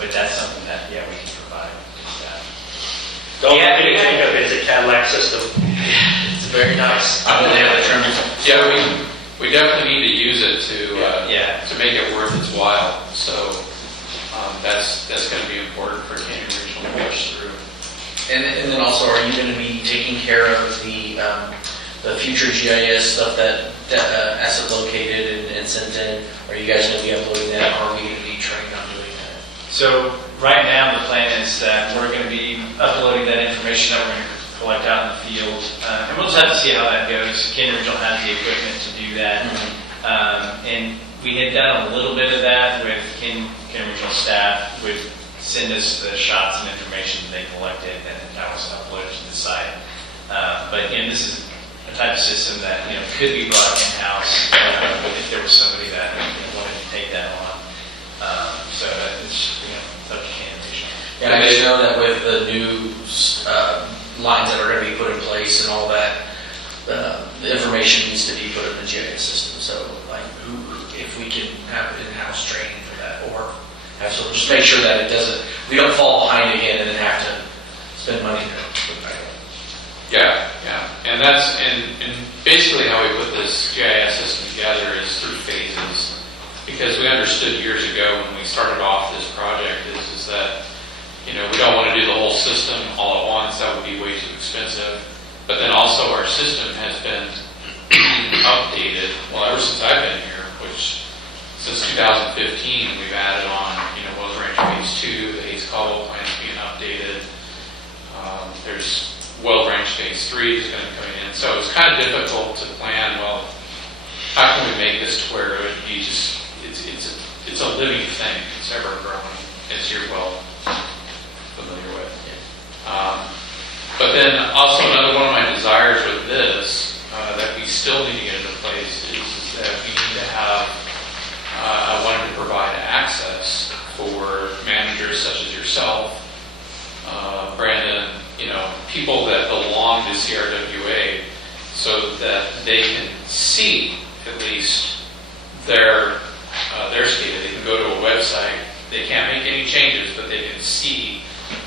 but that's something that, yeah, we can provide to staff. Don't think of it as a Cadillac system. It's very nice. Yeah, we definitely need to use it to make it worth its while. So that's going to be important for Canyon Regional to push through. And then also, are you going to be taking care of the future GIS stuff that asset located and sent in? Are you guys going to be uploading that? Or are we going to be trained on doing that? So right now, the plan is that we're going to be uploading that information that we're going to collect out in the field. And we'll just have to see how that goes. Ken Regional has the equipment to do that. And we had done a little bit of that with Ken Regional staff would send us the shots and information that they collected, and that was uploaded to the site. But again, this is a type of system that could be brought in-house if there was somebody that wanted to take that on. So it's up to Ken Regional. And I just know that with the new lines that are going to be put in place and all that, the information needs to be put in the GIS system. So, like, if we can have in-house training for that, or have so just make sure that we don't fall behind again and then have to spend money to put it back up. Yeah, and that's, and basically how we put this GIS system together is through phases. Because we understood years ago when we started off this project is that, we don't want to do the whole system all at once. That would be way too expensive. But then also our system has been updated, well, ever since I've been here, which since 2015, we've added on, Wells Ranch Phase 2, the Hayes Caldwell plant's being updated. There's Wells Ranch Phase 3 is going to come in. So it's kind of difficult to plan, well, how can we make this to where it would be just, it's a living thing. It's ever growing, as you're well familiar with. But then also another one of my desires with this that we still need to get into place is that we need to have, I wanted to provide access for managers such as yourself, Brandon, people that belong to CRWA, so that they can see at least their SCADA. They can go to a website. They can't make any changes, but they can see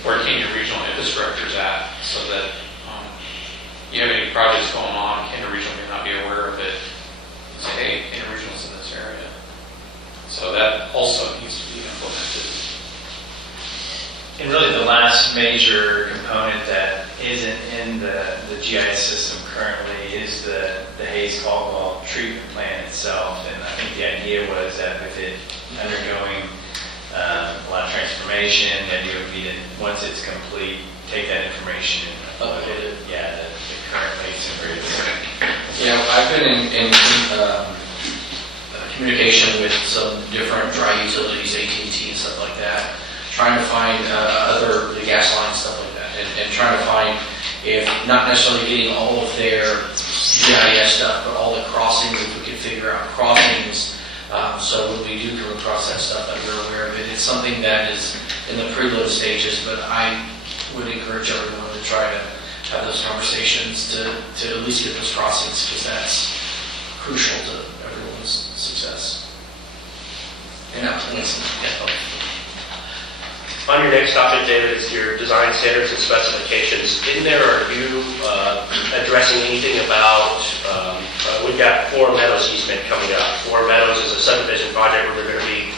where Kenya Regional Infrastructure is at, so that you have any projects going on, Kenya Regional may not be aware of it. Say, hey, Kenya Regional's in this area. So that also needs to be implemented. And really the last major component that isn't in the GIS system currently is the Hayes Caldwell treatment plant itself. And I think the idea was that with it undergoing a lot of transformation, the idea would be that once it's complete, take that information and upload it. Yeah, the current rates and rates. I've been in communication with some different dry utilities, AT&T and stuff like that, trying to find the gas lines, stuff like that, and trying to find, if not necessarily getting all of their GIS stuff, but all the crossings, if we could figure out crossings. So when we do come across that stuff, that we're aware of it. It's something that is in the preload stages, but I would encourage everyone to try to have those conversations to at least get those crossings, because that's crucial to everyone's success. And On your next topic, David, is your design standards and specifications. In there, are you addressing anything about, we've got Four Meadows easement coming up. Four Meadows is a subdivision project where they're going to be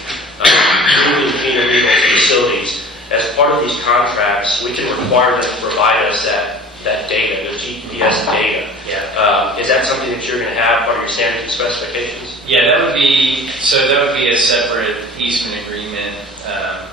moving community facilities. As part of these contracts, we can require them to provide us that data, the GPS data. Yeah. Is that something that you're going to have part of your standards and specifications? Yeah, that would be a separate easement agreement.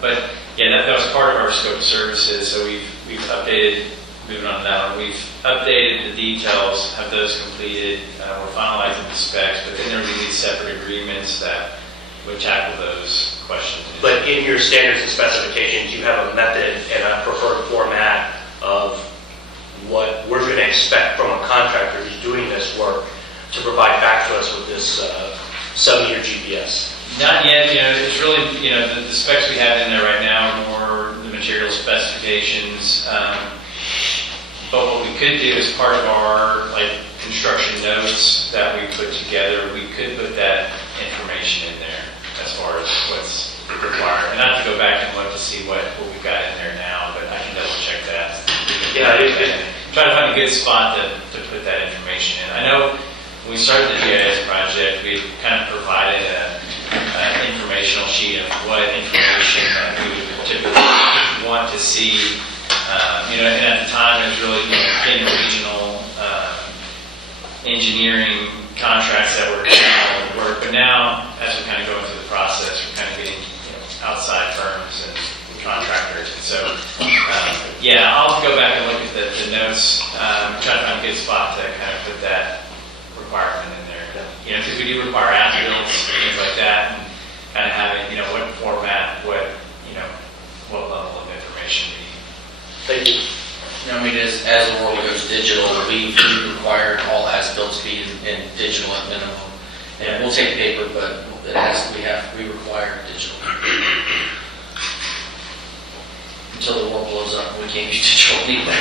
But yeah, that was part of our scope of services. So we've updated, moving on to that one, we've updated the details, have those completed. We're finalizing the specs, but then there will be these separate agreements that would tackle those questions. But in your standards and specifications, you have a method and a preferred format of what we're going to expect from a contractor who's doing this work to provide back to us with this sub-meter GPS. Not yet. It's really, the specs we have in there right now are more the material specifications. But what we could do as part of our construction notes that we put together, we could put that information in there as far as what's required. And not to go back and look to see what we've got in there now, but I can double check that. Yeah, Try to find a good spot to put that information in. I know when we started the GIS project, we kind of provided an informational sheet of what information that we would typically want to see. And at the time, it was really in regional engineering contracts that were doing work. But now, as we kind of go into the process, we're kind of getting outside firms, and we contractor. So, yeah, I'll go back and look at the notes, try to find a good spot to kind of put that requirement in there. You know, because we do require as-bills, things like that, and kind of having, you know, what format, what level of information we need. Thank you. You know, I mean, as the world goes digital, we require all as-built to be in digital at minimum. And we'll take paper, but we require digital. Until the world blows up, we can't use digital anymore.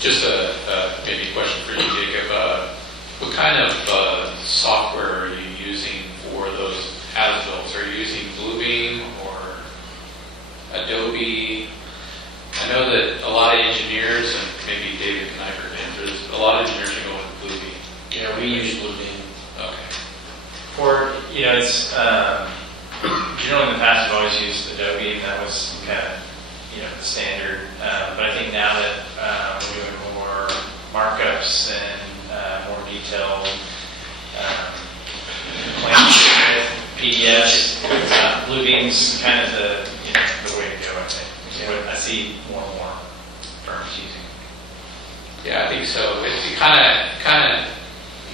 Just maybe a question for you, Jacob. What kind of software are you using for those as-bills? Are you using Bluebeam or Adobe? I know that a lot of engineers, and maybe David can I answer this, a lot of engineers are going with Bluebeam. Yeah, we use Bluebeam. Okay. For, you know, it's, generally in the past, we've always used Adobe, and that was kind of, you know, the standard. But I think now that we're doing more markups and more detailed plans with PDFs, Bluebeam's kind of the way to go, I think. What I see more and more firms using. Yeah, I think so. It kind of,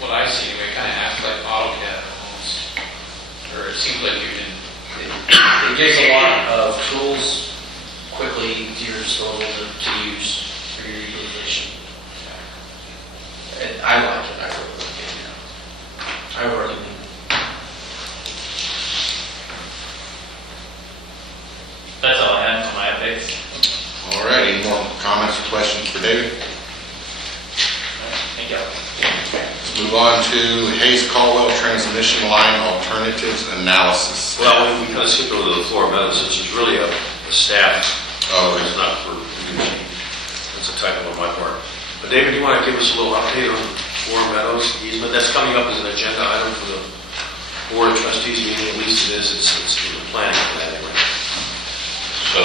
what I see anyway, kind of acts like AutoCAD almost. Or it seems like you can. It gives a lot of tools quickly to your disposal to use for your utilization. And I like it. I really like it. I recommend it. That's all I have on my updates. All right, any more comments or questions for David? Thank you. Let's move on to Hayes Caldwell Transmission Line Alternatives Analysis. Well, we kind of skipped over the floor methods, which is really a staff. It's not for you. It's a typo on my part. But David, do you want to give us a little update on Four Meadows easement? That's coming up as an agenda item for the Board of Trustees meeting. At least it is. It's in the planning for that anyway. So,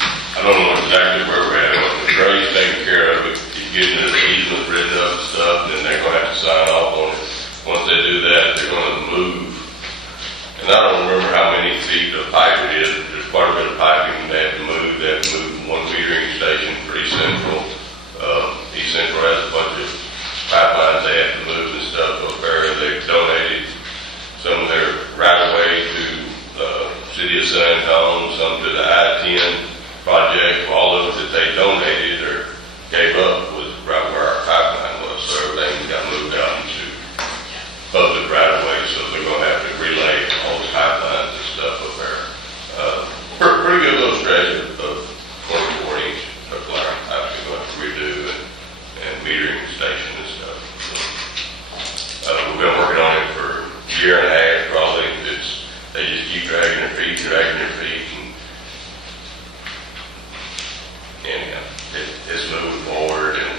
I don't know exactly where we're at, but the Trey's taking care of it, he's getting his easement written up and stuff, then they're gonna have to sign off on it. Once they do that, they're gonna move. And I don't remember how many feet of pipe it is, there's quite a bit of piping they have to move. They have to move one metering station for East Central. East Central has a bunch of pipelines they have to move and stuff up there. They've donated some of their right-of-way to City of San Antonio, some to the I-10 project. All of it that they donated or gave up was right where our pipeline was, so everything got moved out into public right-of-way, so they're going to have to relay all the pipelines and stuff up there. Pretty good little stretch of 24-inch of line pipe they're going to have to redo and metering station and stuff. So, we've been working on it for a year and a half probably. They just keep dragging their feet, and anyhow, it's moving forward, and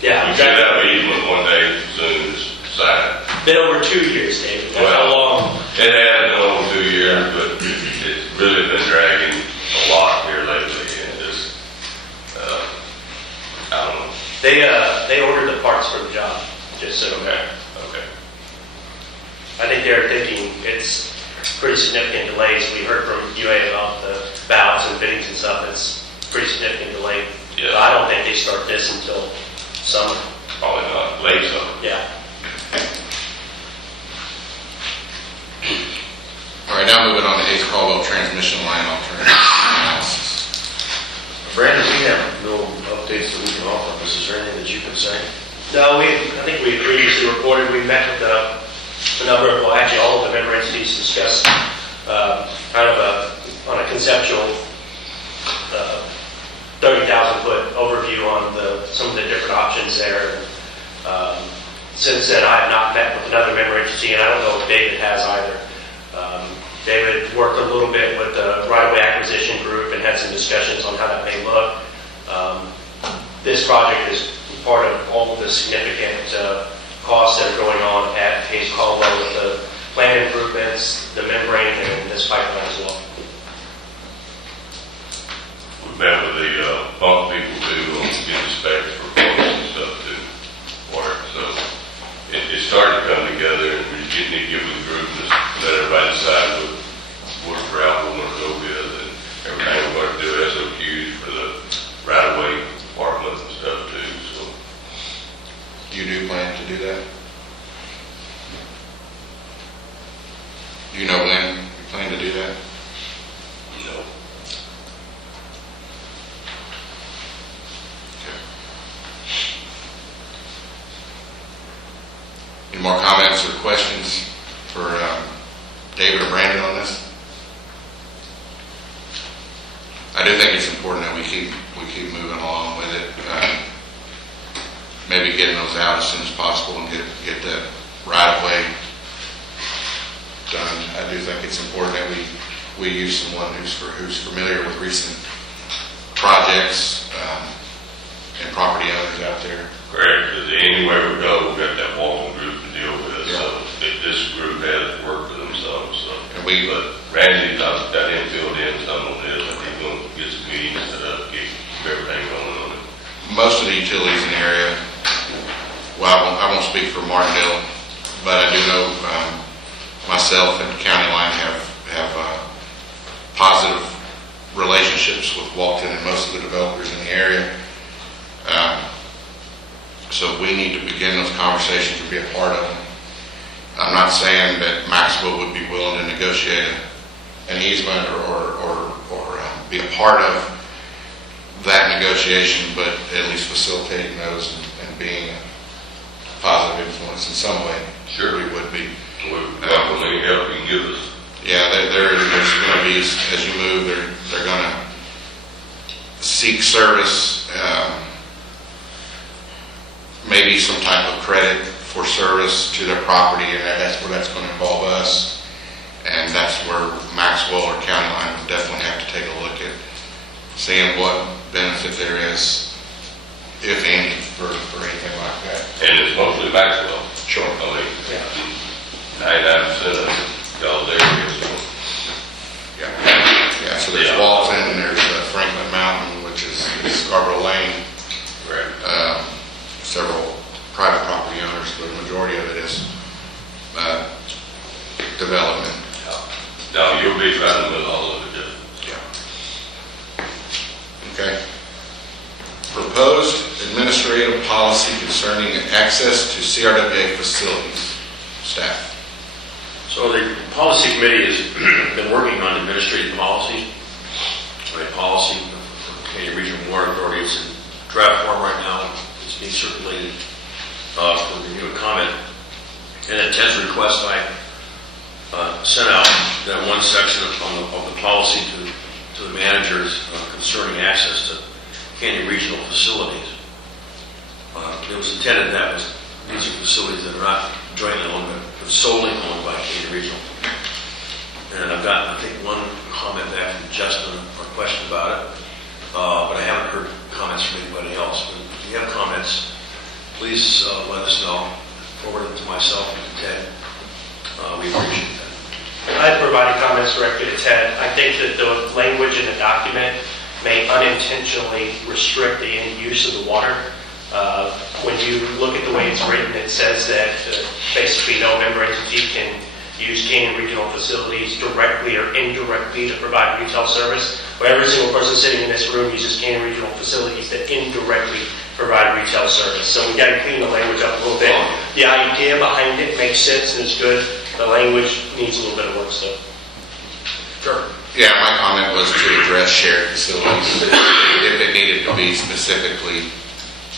Yeah. we should have an easement one day soon as signed. Been over 2 years, David. That's how long. It has been over 2 years, but it's really been dragging a lot here lately, and just, I don't know. They ordered the parts for the job, just so. Okay. I think they're thinking it's pretty significant delays. We heard from UA about the valves and fittings and stuff. It's pretty significant delay. Yeah. But I don't think they start this until summer. Probably not late summer. Yeah. All right, now moving on to Hayes Caldwell Transmission Line Alternatives Analysis. Brandon, we have no updates that we can offer. Is there anything that you can say? No, I think we previously reported, we met with a number of, well, actually all of the member entities discussed kind of on a conceptual 30,000 foot overview on some of the different options there. Since then, I have not met with another member entity, and I don't know if David has either. David worked a little bit with the right-of-way acquisition group and had some discussions on how that may look. This project is part of all of the significant costs that are going on at Hayes Caldwell with the land improvements, the membrane, and this pipeline as well. We met with the pump people too, on getting specs for pumps and stuff too, for it. So it started to come together, and we just need to get with the group and just let everybody decide You do plan to do that? Do you know when you plan to do that? No. Any more comments or questions for David or Brandon on this? I do think it's important that we keep moving along with it. Maybe getting those out as soon as possible and get that right away done. I do think it's important that we use someone who's familiar with recent projects and property owners out there. Correct, because anywhere we go, we've got that walking group to deal with, so if this group has worked for themselves, so. But Randy got him filled in some on this, I think he's gonna get some meetings set up, keep everything going on it. Most of the utilities in the area, well, I won't speak for Martindale, but I do know myself and County Line have positive relationships with Walton and most of the developers in the area. So we need to begin those conversations and be a part of them. I'm not saying that Maxwell would be willing to negotiate an easement or be a part of that negotiation, but at least facilitating those and being a positive influence in some way. Sure. We would be. We've got any help you can give us. Yeah, there's going to be, as you move, they're going to seek service, maybe some type of credit for service to their property, and that's where that's going to involve us. And that's where Maxwell or County Line would definitely have to take a look at seeing what benefit there is, if any, for anything like that. And it's mostly Maxwell. Sure. I mean, 99% of y'all's area, so. Yeah, so there's Walton and there's Franklin Mountain, which is Scarborough Lane. Right. Several private property owners, but the majority of it is development. Now, you'll be trying with all of it, Yeah. Okay. Proposed administrative policy concerning access to CRWA facilities. Staff. So the policy committee has been working on administrative policy, a policy for the Canadian Regional Water Authority. It's in draft form right now. It's being circulated for review and comment. And at Ted's request, I sent out that one section of the policy to the managers concerning access to Canadian regional facilities. It was intended that these are facilities that are not jointly owned, but solely owned by Canadian Regional. And I've gotten, I think, one comment back from Justin or a question about it, but I haven't heard comments from anybody else. But if you have comments, please let us know. Forward them to myself and to Ted. We appreciate that. I provided comments directly to Ted. I think that the language in the document may unintentionally restrict the end use of the water. When you look at the way it's written, it says that basically no member entity can use Canadian regional facilities directly or indirectly to provide retail service. But every single person sitting in this room uses Canadian regional facilities that indirectly provide retail service. So we got to clean the language up a little bit. The idea behind it makes sense and is good. The language needs a little bit of work still. Sure. Yeah, my comment was to address shared facilities. If it needed to be specifically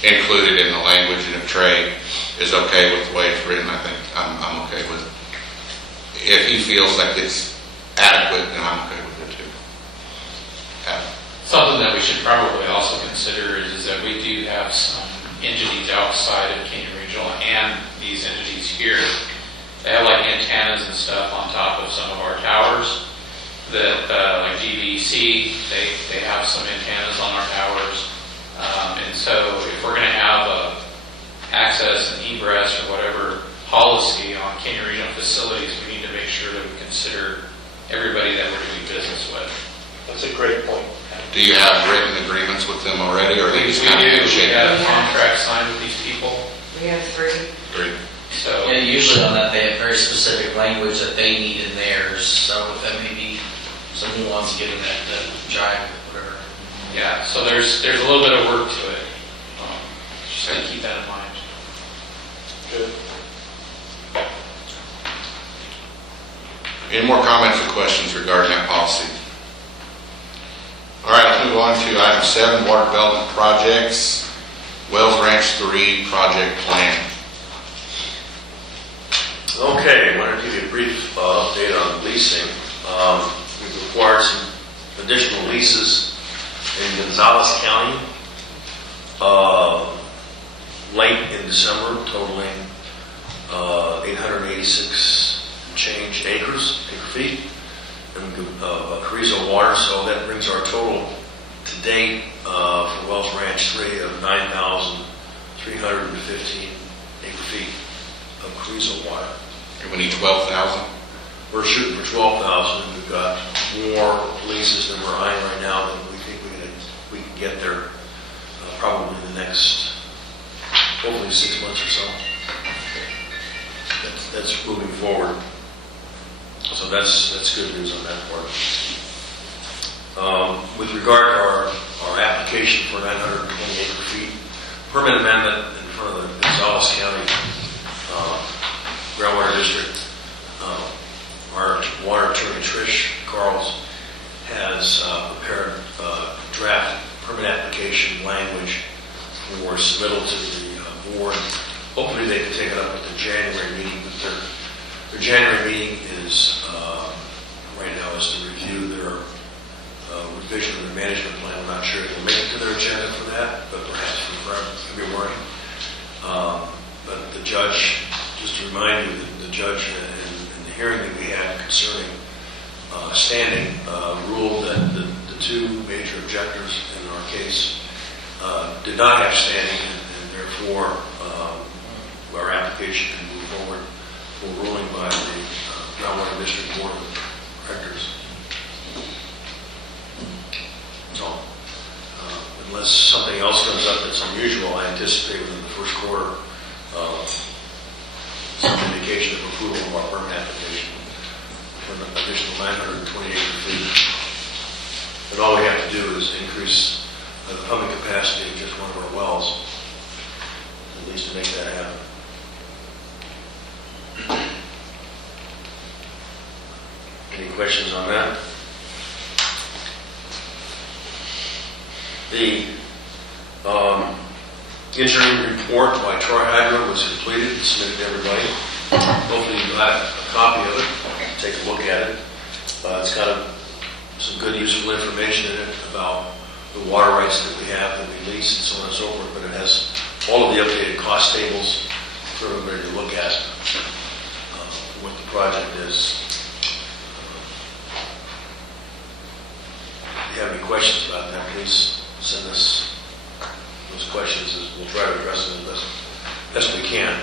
included in the language, and if Trey is okay with the way it's written, I think I'm okay with it. If he feels like it's adequate, then I'm okay with it too. Something that we should probably also consider is that we do have some entities outside of Canadian Regional and these entities here. They have like antennas and stuff on top of some of our towers that, like GVC, they have some antennas on our towers. And so if we're going to have access and egress or whatever policy on Canadian Regional facilities, we need to make sure that we consider everybody that we're doing business with. That's a great point. Do you have written agreements with them already, or are they We just do. kind of We negotiating? have a contract signed with these people. We have 3. Great. So Yeah, usually on that, they have very specific language that they need in theirs, so that may be some nuance getting that jive with whatever. yeah, so there's a little bit of work to it. Just to keep that in mind. Any more comments or questions regarding that policy? All right, let's move on to item 7, water development projects, Wells Ranch 3 project plan. Okay, I wanted to give you a brief update on leasing. We've acquired some additional leases in Gonzales County late in December, totaling 886 change acre feet, and Carrizo Water, so that brings our total to date for Wells Ranch 3 of 9,315 acre feet of Carrizo Water. And we need 12,000. We're shooting for 12,000. We've got more leases than we're eyeing right now that we think we can get there probably in the next, hopefully 6 months or so. That's moving forward. So that's good news on that part. With regard to our application for 920 acre feet, permit amendment in front of the Gonzales County Groundwater District, our water attorney Trish Carls has prepared draft permit application language for submittal to the board. Hopefully they can take it up at the January meeting, but their January meeting is right now is to review their revision of the management plan. I'm not sure if they'll make it to their agenda for that, but perhaps for February. But the judge, just to remind you, the judge in the hearing that we had concerning standing ruled that the two major objectors in our case did not have standing, and therefore our application can move forward for ruling by the Groundwater District Board of Directors. So, unless something else comes up that's unusual, I anticipate within the first quarter some indication of approval of our permit application for an additional 920 acre feet. And all we have to do is increase the pumping capacity of just one of our wells, at least to make that happen. Any questions on that? The engineering report by Troy Hydro was completed and submitted to everybody. Hopefully you got a copy of it. Take a look at it. It's got some good useful information in it about the water rights that we have, that we lease, and so on and so forth, but it has all of the updated cost tables for everybody to look at what the project is. If you have any questions about that, please send us those questions, as we'll try to address them as best we can.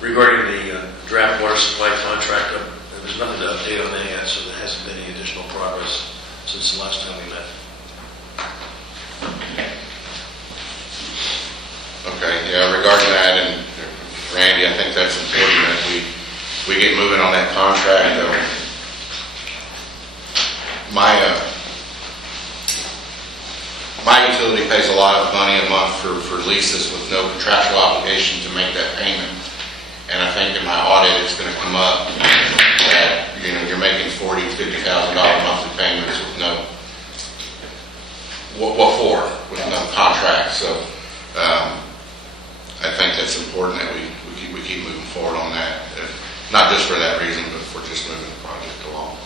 Regarding the draft water supply contract, there's nothing to update on that yet, so there hasn't been any additional progress since the last time we met. Okay, yeah, regarding that, and Randy, I think that's important that we get moving on that contract. My utility pays a lot of money a month for leases with no contractual obligation to make that payment. And I think in my audit, it's going to come up that, you're making $40,000 to $50,000 monthly payments with no, with no contract. So, I think that's important that we keep moving forward on that. Not just for that reason, but for just moving the project along.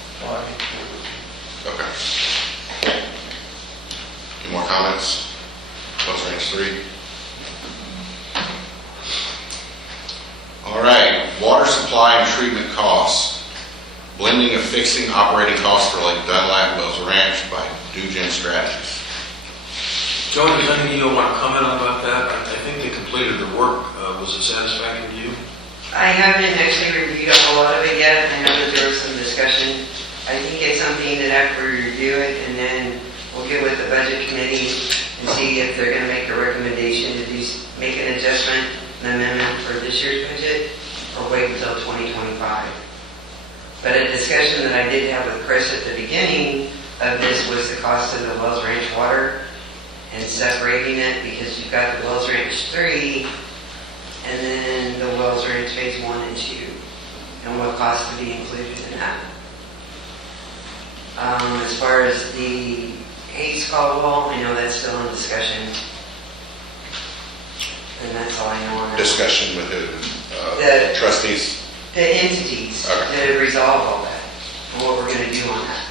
Okay. Any more comments? Wells Ranch 3. All right, water supply and treatment costs. Blending of fixing operating costs for Lake Dunlap, Wells Ranch by Dugen Strategies. Joe, does anything you want to comment on about that? I think they completed the work. Was it satisfactory to you? I haven't actually reviewed a whole lot of it yet. I know that there was some discussion. I think it's something that after we review it, and then we'll get with the budget committee and see if they're going to make a recommendation to make an adjustment, an amendment for this year's budget, or wait until 2025. But a discussion that I did have with Chris at the beginning of this was the cost of the Wells Ranch water. and separating it because you've got the Wells Ranch 3 and then the Wells Ranch Phase 1 and 2, and what costs to be included in that. As far as the Hayes Caldwell, I know that's still in discussion. And that's all I know on that. Discussion with The- the trustees. The entities that Okay. have resolved all that, and what we're gonna do on that.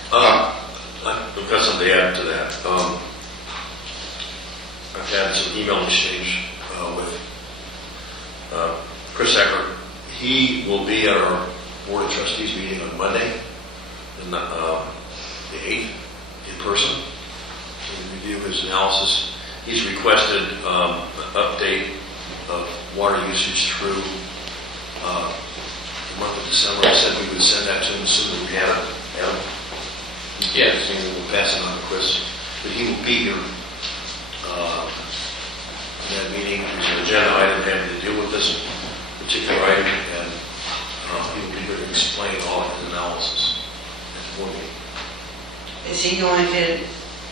I've got something to add to that. I've had some email exchange with Chris Eckert. He will be at our Board of Trustees meeting on Monday, the 8th, in person, to review his analysis. He's requested an update of water usage through the month of December. I said we would send that to him as soon as we have it. Adam? Yes. We'll pass it on to Chris. But he will be here in that meeting. There's an agenda item having to do with this particular item, and he will be here to explain all of his analysis for me. Is he going to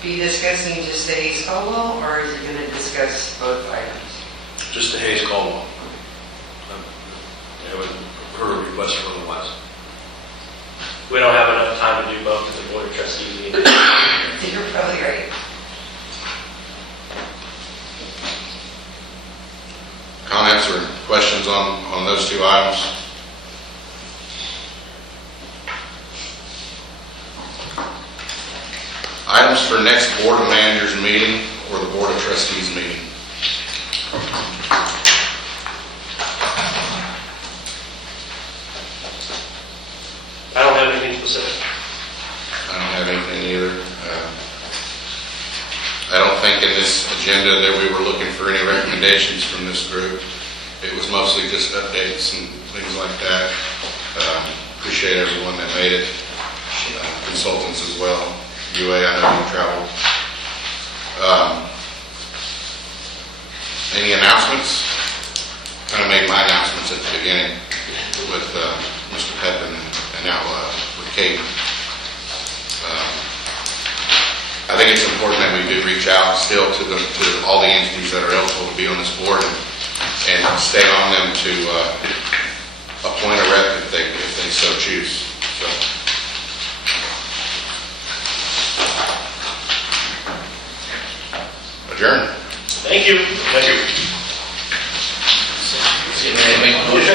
be discussing just the Hayes Caldwell, or is he gonna discuss both items? Just the Hayes Caldwell. I haven't heard a request for otherwise. We don't have enough time to do both at the Board of Trustees meeting. You're probably right. Comments or questions on those two items? Items for next Board of Managers meeting or the Board of Trustees meeting? I don't have anything specific. I don't have anything either. I don't think in this agenda that we were looking for any recommendations from this group. It was mostly just updates and things like that. Appreciate everyone that made it. Consultants as well. UA, I know you traveled. Any announcements? Kind of made my announcements at the beginning with Mr. Pepin and now with Kate. I think it's important that we do reach out still to all the entities that are eligible to be on this board and stay on them to appoint a rep if they so choose. So. Adjourn. Thank you. Thank you. See, may I make a motion?